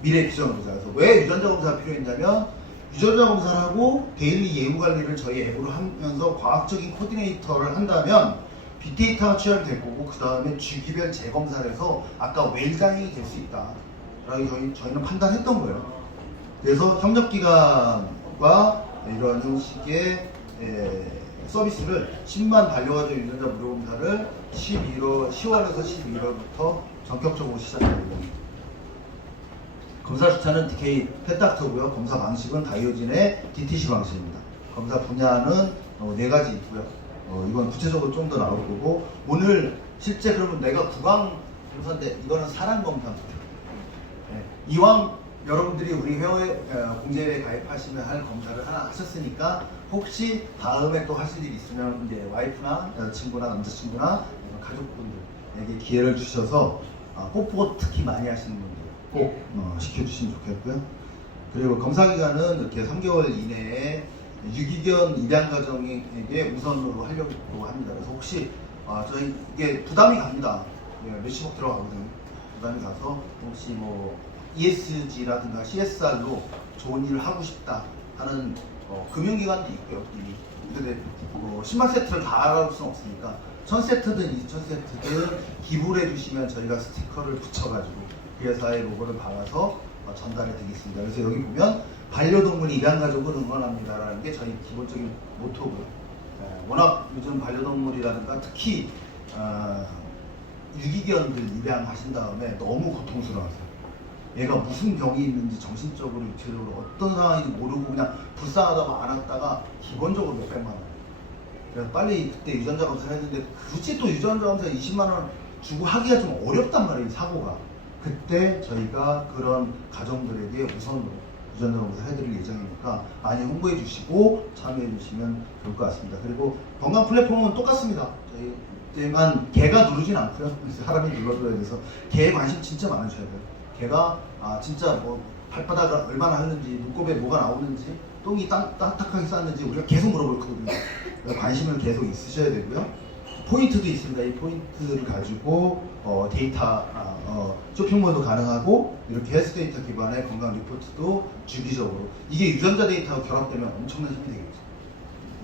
미래 비전으로 잡아서, 왜 유전자 검사가 필요했냐면, 유전자 검사를 하고 데일리 예후 관리를 저희 앱으로 하면서 과학적인 코디네이터를 한다면 빅데이터가 취합이 될 거고, 그 다음에 주기별 재검사를 해서 아까 웰장이 될 수 있다 라고 저희는 판단했던 거예요. 그래서 협력기관과 이런 형식의 서비스를 10만 반려가족 유전자 무료 검사를 10월에서 11월부터 전격적으로 시작합니다. 검사 주차는 DK 펫닥터고요. 검사 방식은 다이오진의 DTC 방식입니다. 검사 분야는 4가지 있고요. 이건 구체적으로 좀 더 나올 거고, 오늘 실제 그러면 내가 구강 검사인데 이거는 사람 검사입니다. 이왕 여러분들이 우리 공제회에 가입하시면 할 검사를 하나 하셨으니까, 혹시 다음에 또 하실 일이 있으면 이제 와이프나 여자친구나 남자친구나 가족분들에게 기회를 주셔서 뽀뽀 특히 많이 하시는 분들 꼭 시켜주시면 좋겠고요. 그리고 검사 기간은 이렇게 3개월 이내에 유기견 입양 가정에게 우선으로 하려고 합니다. 그래서 혹시 저희 이게 부담이 갑니다. 몇십억 들어가거든요. 부담이 가서 혹시 뭐 ESG라든가 CSR로 좋은 일을 하고 싶다 하는 금융기관도 있고요. 근데 10만 세트를 다 알아볼 수는 없으니까 1000세트든 2000세트든 기부를 해주시면 저희가 스티커를 붙여가지고 그 회사의 로고를 박아서 전달해 드리겠습니다. 그래서 여기 보면 반려동물 입양가족을 응원합니다라는 게 저희 기본적인 모토고요. 워낙 요즘 반려동물이라든가 특히 유기견들 입양하신 다음에 너무 고통스러워하세요. 얘가 무슨 병이 있는지 정신적으로 육체적으로 어떤 상황인지 모르고 그냥 불쌍하다고 안았다가 기본적으로 몇백만 원. 그래서 빨리 그때 유전자 검사를 했는데, 굳이 또 유전자 검사 20만 원 주고 하기가 좀 어렵단 말이에요, 사고가. 그때 저희가 그런 가정들에게 우선으로 유전자 검사 해드릴 예정이니까 많이 홍보해 주시고 참여해 주시면 좋을 것 같습니다. 그리고 건강 플랫폼은 똑같습니다. 저희만 개가 누르진 않고요. 사람이 눌러줘야 돼서 개에 관심 진짜 많으셔야 돼요. 개가 진짜 뭐 발바닥을 얼마나 하는지, 눈곱에 뭐가 나오는지, 똥이 딱딱하게 쌌는지 우리가 계속 물어보거든요. 관심을 계속 있으셔야 되고요. 포인트도 있습니다. 이 포인트를 가지고 데이터 쇼핑몰도 가능하고, 이렇게 헬스 데이터 기반의 건강 리포트도 주기적으로, 이게 유전자 데이터가 결합되면 엄청난 힘이 되겠죠.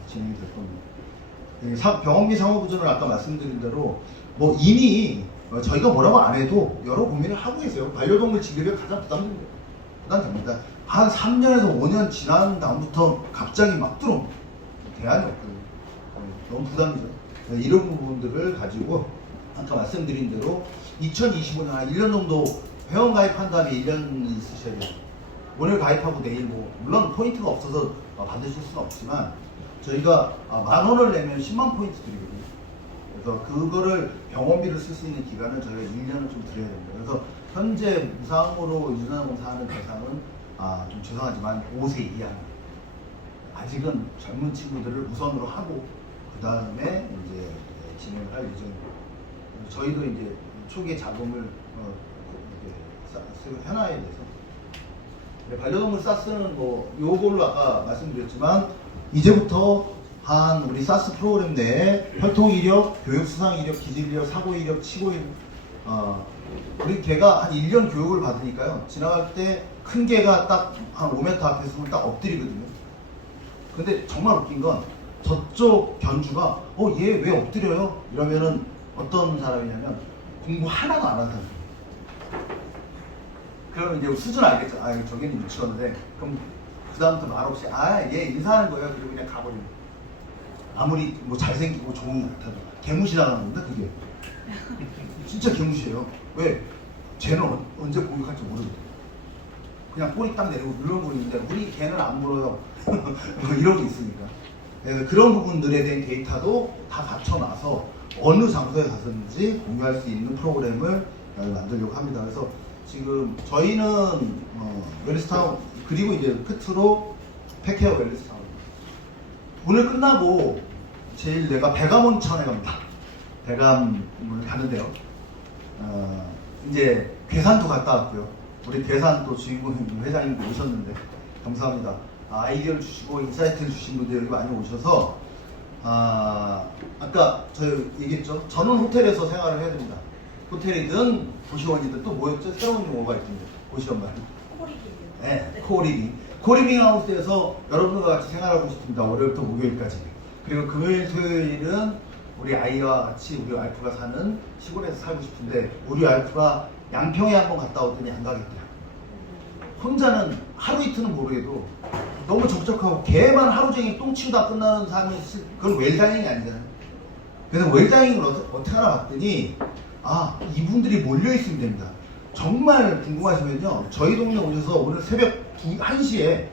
진행이 될 겁니다. 병원비 상호부전을 아까 말씀드린 대로 뭐 이미 저희가 뭐라고 안 해도 여러 고민을 하고 계세요. 반려동물 진급이 가장 부담됩니다. 한 3년에서 5년 지난 다음부터 갑자기 막 들어옵니다. 대안이 없거든요. 너무 부담이죠. 이런 부분들을 가지고 아까 말씀드린 대로 2025년 한 1년 정도 회원 가입한 다음에 1년 있으셔야 돼요. 오늘 가입하고 내일 물론 포인트가 없어서 받으실 수는 없지만, 저희가 10,000원을 내면 10만 포인트 드리거든요. 그래서 그거를 병원비를 쓸 수 있는 기간을 저희가 1년을 좀 드려야 됩니다. 그래서 현재 무상으로 유전자 검사하는 대상은 좀 죄송하지만 5세 이하입니다. 아직은 젊은 친구들을 우선으로 하고 그 다음에 이제 진행을 할 예정입니다. 저희도 이제 초기에 자금을 해놔야 돼서, 반려동물 사스는 요걸로 아까 말씀드렸지만, 이제부터 우리 사스 프로그램 내에 혈통 이력, 교육 수상 이력, 기질 이력, 사고 이력, 치고 이력, 우리 개가 한 1년 교육을 받으니까요, 지나갈 때 큰 개가 딱 한 5m 앞에 서면 딱 엎드리거든요. 근데 정말 웃긴 건 저쪽 견주가 얘 왜 엎드려요? 이러면은 어떤 사람이냐면 공부 하나도 안 하는 사람. 그러면 이제 수준 알겠죠? 저기는 유치원인데, 그럼 그 다음부터 말없이 얘 인사하는 거예요. 그리고 그냥 가버립니다. 아무리 뭐 잘생기고 좋은 것 같아도 개무시 나가는 건데, 그게 진짜 개무시예요. 왜? 쟤는 언제 공격할지 모르거든. 그냥 꼬리 딱 내리고 물렁거리는데 우리 개는 안 물어요. 이러고 있으니까. 그런 부분들에 대한 데이터도 다 갖춰놔서 어느 장소에 가서든지 공유할 수 있는 프로그램을 만들려고 합니다. 그래서 지금 저희는 웰리스타운 그리고 이제 끝으로 펫케어 웰리스타운 오늘 끝나고 제일 내가 백암온천에 갑니다. 백암을 가는데요. 이제 괴산도 갔다 왔고요. 우리 괴산 또 주인공 회장님 오셨는데 감사합니다. 아이디어를 주시고 인사이트를 주신 분들이 여기 많이 오셔서 아까 저 얘기했죠. 저는 호텔에서 생활을 해야 됩니다. 호텔이든 도시원이든 또 뭐였죠? 새로운 용어가 있던데 도시원 말이. 코리빙. 네, 코리빙. 코리빙 하우스에서 여러분과 같이 생활하고 싶습니다. 월요일부터 목요일까지. 그리고 금요일, 토요일은 우리 아이와 같이 우리 와이프가 사는 시골에서 살고 싶은데 우리 와이프가 양평에 한번 갔다 오더니 안 가겠대요. 혼자는 하루 이틀은 모르겠도 너무 적적하고 개만 하루 종일 똥 치우다 끝나는 삶은 그건 웰다잉이 아니잖아요. 그래서 웰다잉을 어떻게 하나 봤더니 이분들이 몰려있으면 됩니다. 정말 궁금하시면요. 저희 동네 오셔서 오늘 새벽 1시에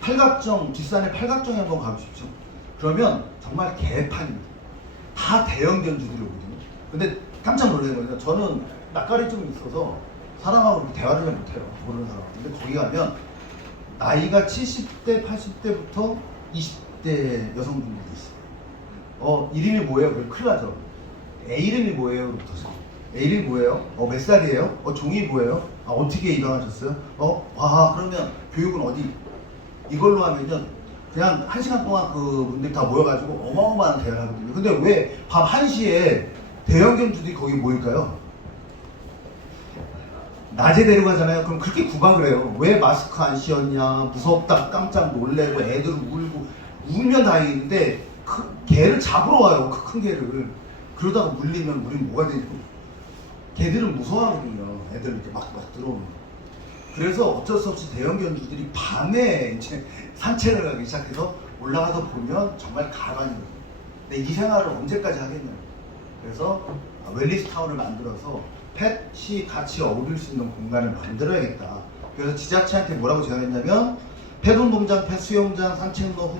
팔각정, 뒷산의 팔각정에 한번 가보십시오. 그러면 정말 개판입니다. 다 대형 견주들이 오거든요. 근데 깜짝 놀라는 거예요. 저는 낯가리 좀 있어서 사람하고 그렇게 대화를 잘 못해요. 모르는 사람. 근데 거기 가면 나이가 70대, 80대부터 20대 여성분들이 있어요. 이름이 뭐예요? 그럼 큰일 나죠. 애 이름이 뭐예요? 부터 애 이름이 뭐예요? 몇 살이에요? 종이 뭐예요? 어떻게 입양하셨어요? 그러면 교육은 어디? 이걸로 하면요. 그냥 1시간 동안 그 분들이 다 모여가지고 어마어마한 대화를 하거든요. 근데 왜 밤 1시에 대형 견주들이 거기 모일까요? 낮에 데려가잖아요. 그럼 그렇게 구박을 해요. 왜 마스크 안 씌웠냐? 무섭다, 깜짝 놀래고 애들 울고 울면 다행인데 개를 잡으러 와요. 그 큰 개를. 그러다가 물리면 우린 뭐가 되지? 개들은 무서워하거든요. 애들 이렇게 막 들어오는. 그래서 어쩔 수 없이 대형 견주들이 밤에 이제 산책을 하기 시작해서 올라가서 보면 정말 가관이에요. 근데 이 생활을 언제까지 하겠냐고. 그래서 웰리스타운을 만들어서 펫이 같이 어울릴 수 있는 공간을 만들어야겠다. 그래서 지자체한테 뭐라고 제안했냐면 펫 운동장, 펫 수영장, 산책로,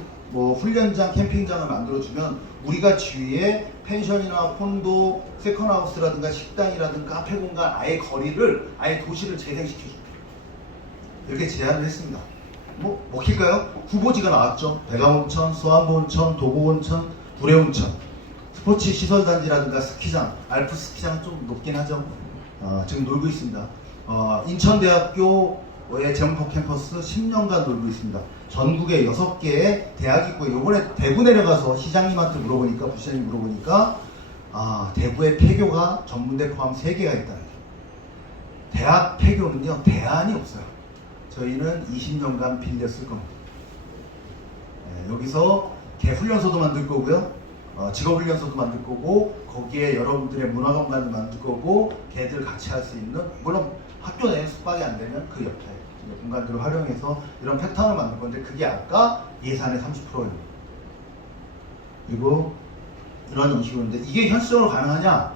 훈련장, 캠핑장을 만들어주면 우리가 주위에 펜션이나 콘도, 세컨하우스라든가 식당이라든가 카페 공간 아예 거리를 아예 도시를 재생시켜줍니다. 이렇게 제안을 했습니다. 먹힐까요? 후보지가 나왔죠. 백암온천, 수안보온천, 도곡온천, 구례온천, 스포츠 시설단지라든가 스키장, 알프 스키장은 좀 높긴 하죠. 지금 놀고 있습니다. 인천대학교의 제목포 캠퍼스 10년간 놀고 있습니다. 전국에 6개의 대학이 있고 요번에 대구 내려가서 시장님한테 물어보니까 부시장님 물어보니까 대구에 폐교가 전문대 포함 3개가 있다는 거예요. 대학 폐교는요 대안이 없어요. 저희는 20년간 빌렸을 겁니다. 여기서 개 훈련소도 만들 거고요. 직업훈련소도 만들 거고 거기에 여러분들의 문화공간도 만들 거고 개들 같이 할 수 있는 물론 학교 내에 숙박이 안 되면 그 옆에 공간들을 활용해서 이런 패턴을 만들 건데 그게 아까 예산의 30%입니다. 그리고 이런 인식인데 이게 현실적으로 가능하냐?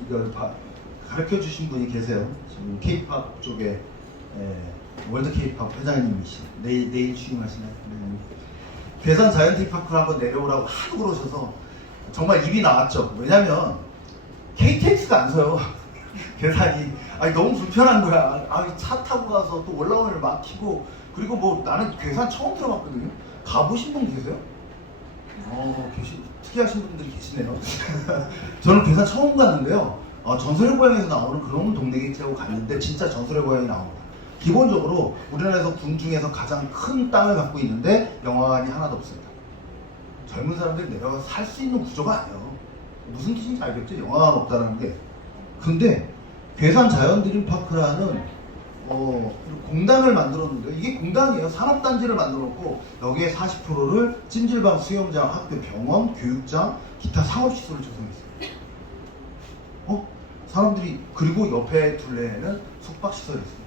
이걸 가르쳐 주신 분이 계세요. 지금 K-POP 쪽에 월드 K-POP 회장님이신 내일 취임하시나요? 괴산 자이언티파크를 한번 내려오라고 하도 그러셔서 정말 입이 나왔죠. 왜냐면 KTX가 안 서요. 괴산이 너무 불편한 거야. 차 타고 가서 또 올라오면 막히고 그리고 나는 괴산 처음 들어봤거든요. 가보신 분 계세요? 특이하신 분들이 계시네요. 저는 괴산 처음 갔는데요. 전설의 고향에서 나오는 그런 동네겠지라고 갔는데 진짜 전설의 고향이 나옵니다. 기본적으로 우리나라에서 군 중에서 가장 큰 땅을 갖고 있는데 영화관이 하나도 없습니다. 젊은 사람들이 내려가서 살 수 있는 구조가 아니에요. 무슨 뜻인지 알겠죠? 영화관 없다는 게. 근데 괴산 자연드림파크라는 공단을 만들었는데 이게 공단이에요. 산업단지를 만들었고 여기에 40%를 찜질방, 수영장, 학교, 병원, 교육장, 기타 상업시설을 조성했어요. 사람들이 그리고 옆에 둘레에는 숙박시설이 있어요.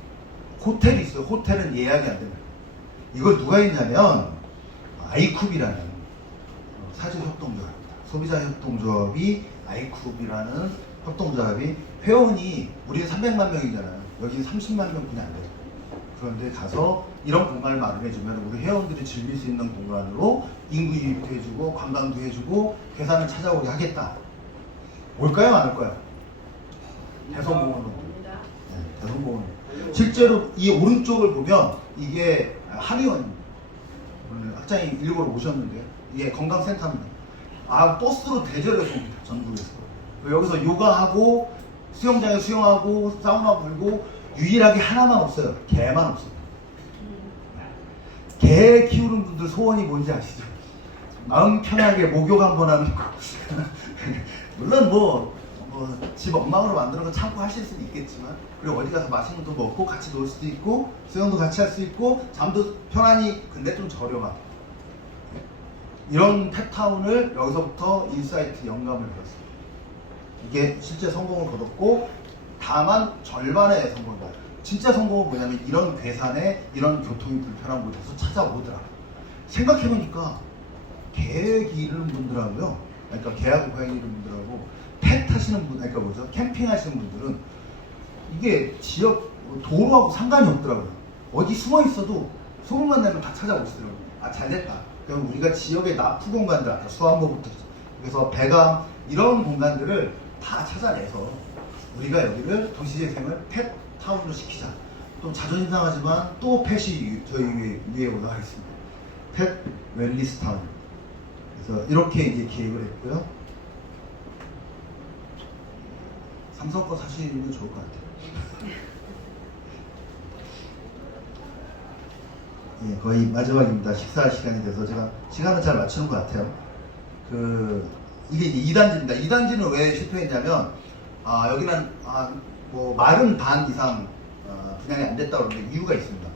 호텔이 있어요. 호텔은 예약이 안 됩니다. 이걸 누가 했냐면 아이쿱이라는 사주협동조합입니다. 소비자협동조합이 아이쿱이라는 협동조합이 회원이 우리는 300만 명이잖아요. 여기는 30만 명뿐이 안 돼요. 그런 데 가서 이런 공간을 마련해주면 우리 회원들이 즐길 수 있는 공간으로 인구 유입도 해주고 관광도 해주고 계산을 찾아오게 하겠다. 올까요? 안 올까요? 대성공원으로. 네, 대성공원. 실제로 이 오른쪽을 보면 이게 한의원입니다. 오늘 학장이 일부러 오셨는데요. 이게 건강센터입니다. 버스로 대절해서 옵니다. 전국에서. 여기서 요가하고 수영장에 수영하고 사우나 불고 유일하게 하나만 없어요. 개만 없어요. 개 키우는 분들 소원이 뭔지 아시죠? 마음 편하게 목욕 한번 하는 거. 물론 집 엉망으로 만드는 거 참고 하실 수는 있겠지만, 그리고 어디 가서 맛있는 것도 먹고 같이 놀 수도 있고 수영도 같이 할 수 있고 잠도 편안히, 근데 좀 저렴하게. 이런 펫타운을 여기서부터 인사이트 영감을 받았습니다. 이게 실제 성공을 거뒀고, 다만 절반의 성공이다. 진짜 성공은 뭐냐면 이런 괴산에 이런 교통이 불편한 곳에서 찾아오더라. 생각해보니까 개 기르는 분들하고요, 그러니까 개하고 고양이 기르는 분들하고 펫 타시는 분, 그러니까 뭐죠? 캠핑 하시는 분들은 이게 지역 도로하고 상관이 없더라고요. 어디 숨어 있어도 소문만 내면 다 찾아오시더라고요. 아, 잘 됐다. 그럼 우리가 지역의 나프 공간들, 아까 수안보부터 그래서 배감 이런 공간들을 다 찾아내서 우리가 여기를 도시재생을 펫타운으로 시키자. 좀 자존심 상하지만 또 펫이 저희 위에 올라가 있습니다. 펫 웰리스타운. 그래서 이렇게 이제 계획을 했고요. 삼성 거 사시면 좋을 것 같아요. 예, 거의 마지막입니다. 식사 시간이 돼서 제가 시간을 잘 맞추는 것 같아요. 이게 이제 2단지입니다. 2단지는 왜 실패했냐면, 여기는 뭐 말은 반 이상 분양이 안 됐다고 그러는데 이유가 있습니다.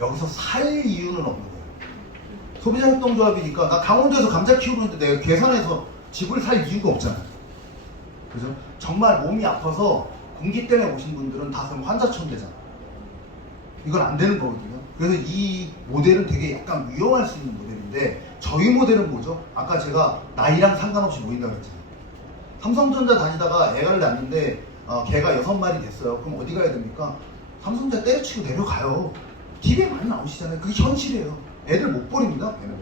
여기서 살 이유는 없는 거예요. 소비자협동조합이니까 나 강원도에서 감자 키우는데 내가 계산해서 집을 살 이유가 없잖아요. 그죠? 정말 몸이 아파서 공기 때문에 오신 분들은 다 그럼 환자촌 되잖아. 이건 안 되는 거거든요. 그래서 이 모델은 되게 약간 위험할 수 있는 모델인데, 저희 모델은 뭐죠? 아까 제가 나이랑 상관없이 모인다고 했잖아요. 삼성전자 다니다가 애가를 낳는데 개가 6마리 됐어요. 그럼 어디 가야 됩니까? 삼성전자 때려치고 내려가요. TV에 많이 나오시잖아요. 그게 현실이에요. 애들 못 버립니다. 애는.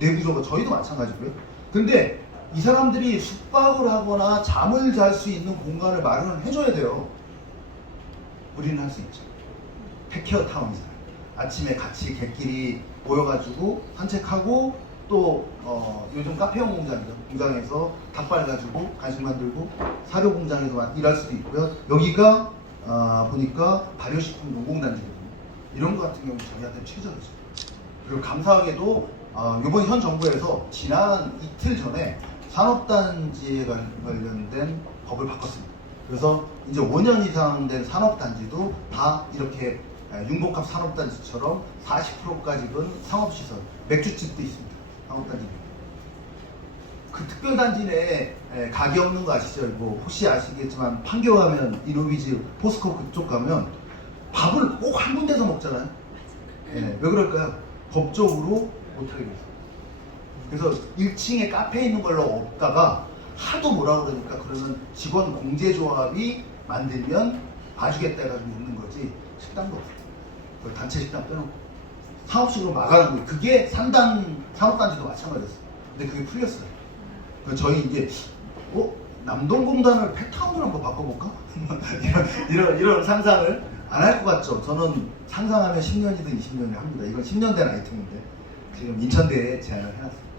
내부적으로 저희도 마찬가지고요. 근데 이 사람들이 숙박을 하거나 잠을 잘 수 있는 공간을 마련을 해줘야 돼요. 우리는 할 수 있죠. 펫케어 타운이잖아요. 아침에 같이 개끼리 모여가지고 산책하고, 또 요즘 카페형 공장이죠. 공장에서 닭발 가지고 간식 만들고, 사료 공장에서 일할 수도 있고요. 여기가 보니까 발효식품 노공단지거든요. 이런 거 같은 경우는 저희한테 최적이죠. 그리고 감사하게도 이번 현 정부에서 지난 이틀 전에 산업단지에 관련된 법을 바꿨습니다. 그래서 이제 5년 이상 된 산업단지도 다 이렇게 융복합 산업단지처럼 40%까지는 상업시설, 맥주집도 있습니다. 상업단지. 그 특별단지 내에 가게 없는 거 아시죠? 뭐 혹시 아시겠지만 판교 가면 이노비즈, 포스코 그쪽 가면 밥을 꼭 한 군데서 먹잖아요. 왜 그럴까요? 법적으로 못하게 됐어요. 그래서 1층에 카페 있는 걸로 없다가 하도 뭐라 그러니까, 그러면 직원 공제조합이 만들면 봐주겠다 해가지고 있는 거지, 식당도 없어요. 단체 식당 빼놓고 사업식으로 막아는 거예요. 그게 산업단지도 마찬가지였어요. 근데 그게 풀렸어요. 그래서 저희 이제 남동공단을 펫타운으로 한번 바꿔볼까? 이런 상상을 안 할 것 같죠. 저는 상상하면 10년이든 20년을 합니다. 이건 10년 된 아이템인데 지금 인천대에 제안을 해놨습니다.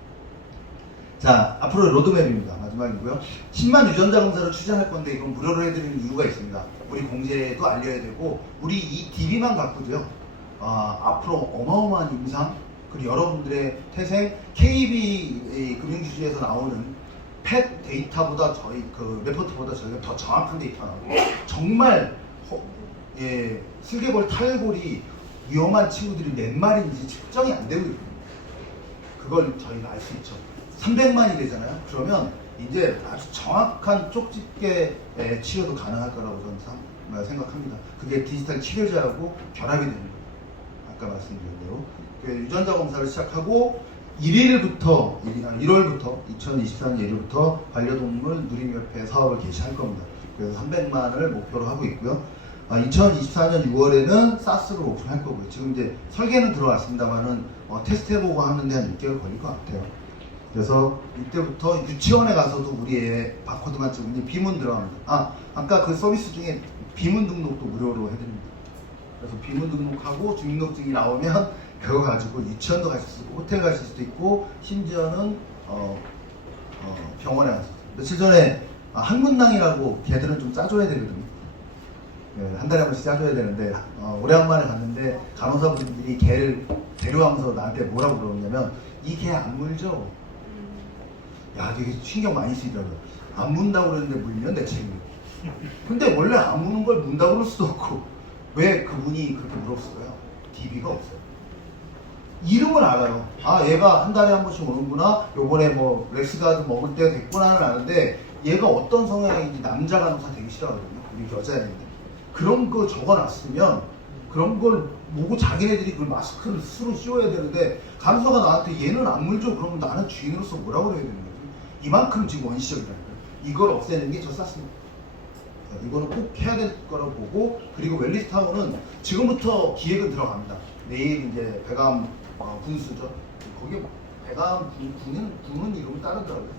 자, 앞으로 로드맵입니다. 마지막이고요. 10만 유전자 검사를 추진할 건데 이건 무료로 해드리는 이유가 있습니다. 우리 공제도 알려야 되고, 우리 이 DB만 갖고도요, 앞으로 어마어마한 임상, 그리고 여러분들의 태생, KB 금융주주에서 나오는 펫 데이터보다 저희 레포트보다 저희가 더 정확한 데이터가 나오고, 정말 슬개골 탈골이 위험한 친구들이 몇 마리인지 측정이 안 되고 있거든요. 그걸 저희가 알 수 있죠. 300만이 되잖아요. 그러면 이제 아주 정확한 쪽집게 치료도 가능할 거라고 저는 생각합니다. 그게 디지털 치료제하고 결합이 되는 거예요. 아까 말씀드린 대로. 유전자 검사를 시작하고 1월부터 2024년 1일부터 반려동물 누림협회 사업을 개시할 겁니다. 그래서 300만을 목표로 하고 있고요. 2024년 6월에는 사스를 오픈할 거고요. 지금 이제 설계는 들어왔습니다만은 테스트해보고 하는데 한 6개월 걸릴 것 같아요. 그래서 이때부터 유치원에 가서도 우리 애 바코드만 찍으면 비문 들어갑니다. 아까 그 서비스 중에 비문 등록도 무료로 해드립니다. 그래서 비문 등록하고 주민등록증이 나오면 그거 가지고 유치원도 가실 수도 있고 호텔 가실 수도 있고 심지어는 병원에 가실 수도 있고. 며칠 전에 한문당이라고 걔들은 좀 짜줘야 되거든요. 네, 한 달에 한 번씩 짜줘야 되는데 오래간만에 갔는데 간호사분들이 걔를 데려가면서 나한테 뭐라고 그러냐면 이 개 안 물죠? 야 되게 신경 많이 쓰이더라고요. 안 문다고 그랬는데 물면 내 책임이에요. 근데 원래 안 무는 걸 문다고 그럴 수도 없고 왜 그분이 그렇게 물었어요? DB가 없어요. 이름은 알아요. 얘가 한 달에 한 번씩 오는구나. 요번에 뭐 렉스가드 먹을 때가 됐구나는 아는데 얘가 어떤 성향인지 남자 간호사 되게 싫어하거든요. 우리 여자애인데 그런 거 적어놨으면 그런 걸 보고 자기네들이 그걸 마스크를 스스로 씌워야 되는데 간호사가 나한테 얘는 안 물죠. 그러면 나는 주인으로서 뭐라고 그래야 되는 거지? 이만큼 지금 원시적이라니까요. 이걸 없애는 게 저 쌌습니다. 이거는 꼭 해야 될 거라고 보고 그리고 웰리스타운은 지금부터 기획은 들어갑니다. 내일 이제 배감 군수죠. 거기 배감 군은 이름을 따르더라고요.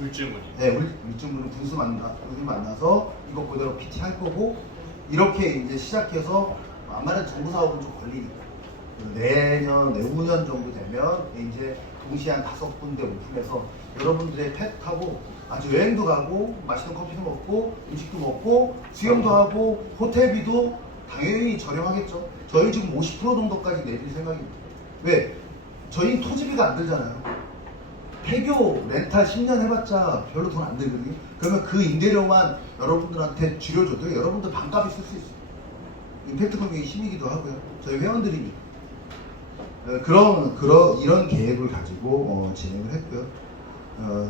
울주문이. 네, 울주문은 군수 만나서 이거 그대로 PT 할 거고 이렇게 이제 시작해서 아마는 정부 사업은 좀 걸리니까 내후년 정도 되면 이제 동시에 한 5군데 오픈해서 여러분들의 펫 타고 아주 여행도 가고 맛있는 커피도 먹고 음식도 먹고 수영도 하고 호텔비도 당연히 저렴하겠죠. 저희 지금 50% 정도까지 내릴 생각입니다. 왜? 저희 토지비가 안 들잖아요. 폐교 렌탈 10년 해봤자 별로 돈 안 들거든요. 그러면 그 임대료만 여러분들한테 줄여줘도 여러분들 반값이 쓸 수 있어요. 임팩트 공격이 힘이기도 하고요. 저희 회원들이니까. 이런 계획을 가지고 진행을 했고요.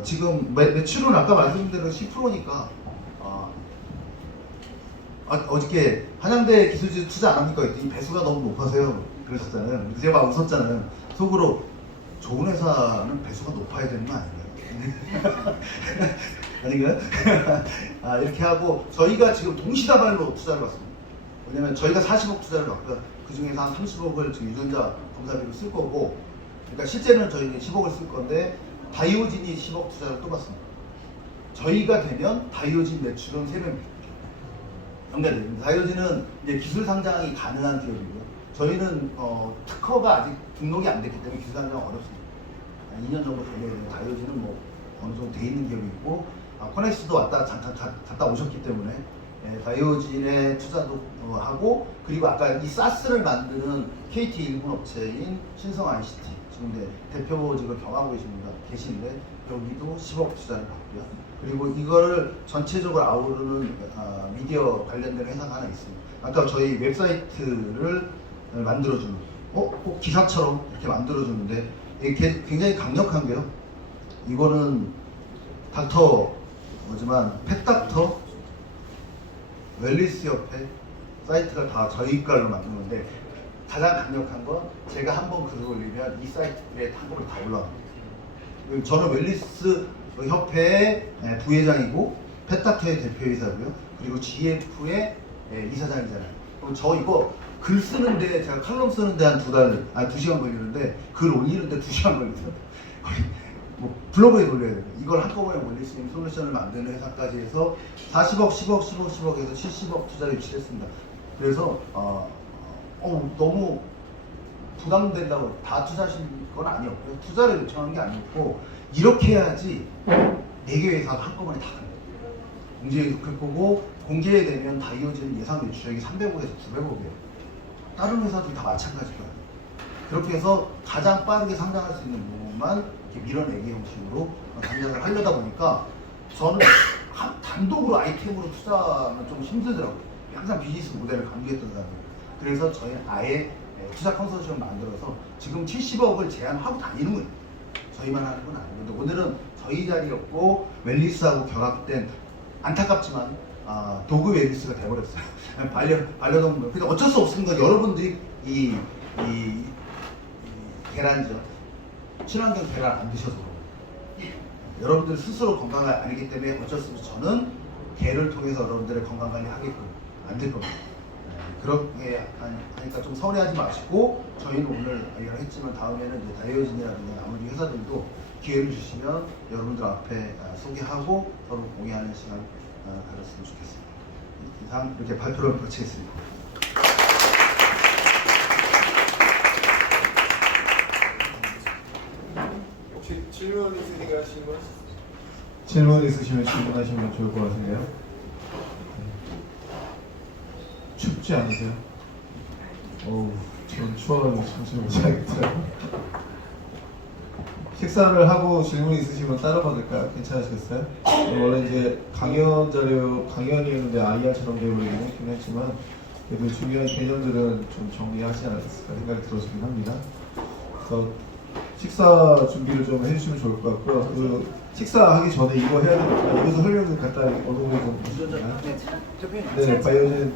지금 매출은 아까 말씀드린 대로 10%니까 어저께 한양대 기술지 투자 안 합니까? 이 배수가 너무 높아서요. 그러셨잖아요. 제가 막 웃었잖아요. 속으로 좋은 회사는 배수가 높아야 되는 거 아닌가요? 아닌가요? 이렇게 하고 저희가 지금 동시다발로 투자를 받습니다. 왜냐면 저희가 40억 투자를 받고요. 그 중에서 한 30억을 지금 유전자 검사비로 쓸 거고 그러니까 실제는 저희는 10억을 쓸 건데 다이오진이 10억 투자를 또 받습니다. 저희가 되면 다이오진 매출은 3배입니다. 연결됩니다. 다이오진은 이제 기술 상장이 가능한 기업이고요. 저희는 특허가 아직 등록이 안 됐기 때문에 기술 상장 어렵습니다. 2년 정도 걸려야 되는 다이오진은 뭐 어느 정도 돼 있는 기업이고 코넥스도 왔다 잠깐 갔다 오셨기 때문에 다이오진에 투자도 하고 그리고 아까 이 사스를 만드는 KT 일본 업체인 신성 ICT 지금 이제 대표직을 경하고 계시는데 여기도 10억 투자를 받고요. 그리고 이거를 전체적으로 아우르는 미디어 관련된 회사가 하나 있습니다. 아까 저희 웹사이트를 만들어주는 꼭 기사처럼 이렇게 만들어주는데 이게 굉장히 강력한 게요. 이거는 닥터지만 펫닥터 웰리스 협회 사이트가 다 저희 걸로 만든 건데 가장 강력한 건 제가 한번 글을 올리면 이 사이트에 한꺼번에 다 올라갑니다. 저는 웰리스 협회의 부회장이고 펫닥터의 대표이사고요. 그리고 GF의 이사장이잖아요. 그럼 저 이거 글 쓰는데 제가 칼럼 쓰는데 한 2시간 걸리는데 글 올리는데 2시간 걸리거든요. 뭐 블로그에 올려야 돼요. 이걸 한꺼번에 올릴 수 있는 솔루션을 만드는 회사까지 해서 40억, 10억 해서 70억 투자를 유치했습니다. 그래서 너무 부담된다고 다 투자하신 건 아니었고요. 투자를 요청한 게 아니었고 이렇게 해야지 4개 회사가 한꺼번에 다 갑니다. 공개할 거고 공개되면 다이오진 예상 매출액이 300억에서 900억이에요. 다른 회사들이 다 마찬가지일 거예요. 그렇게 해서 가장 빠르게 상장할 수 있는 부분만 이렇게 밀어내기 형식으로 상장을 하려다 보니까 저는 단독으로 아이템으로 투자는 좀 힘들더라고요. 항상 비즈니스 모델을 강조했던 사람이에요. 그래서 저희는 아예 투자 컨소시엄을 만들어서 지금 70억을 제안하고 다니는 거예요. 저희만 하는 건 아니고 오늘은 저희 자리였고 웰리스하고 결합된 안타깝지만 도구 웰리스가 돼버렸어요. 반려동물. 근데 어쩔 수 없는 건 여러분들이 이 계란이죠. 친환경 계란 안 드셔서 여러분들 스스로 건강을 아니기 때문에 어쩔 수 없이 저는 개를 통해서 여러분들의 건강 관리 하게끔 만들 겁니다. 그렇게 하니까 좀 서운해하지 마시고 저희는 오늘 얘기를 했지만 다음에는 이제 다이어진이라든가 나머지 회사들도 기회를 주시면 여러분들 앞에 소개하고 서로 공유하는 시간 가졌으면 좋겠습니다. 이상 이렇게 발표를 마치겠습니다. 혹시 질문 있으니까 질문 있으시면 질문하시면 좋을 것 같은데요. 춥지 않으세요? 어우, 전 추워가지고 잠시만 못하겠어요. 식사를 하고 질문 있으시면 따라 받을까요? 괜찮으시겠어요? 원래 이제 강연이었는데 IR처럼 되어버리긴 했긴 했지만 그래도 중요한 개념들은 좀 정리하지 않았을까 생각이 들어지긴 합니다. 그래서 식사 준비를 좀 해주시면 좋을 것 같고요. 그 식사하기 전에 이거 해야 되니까 이것을 설명을 간단히 어느 정도 좀 해주실까요? 네, 바이오진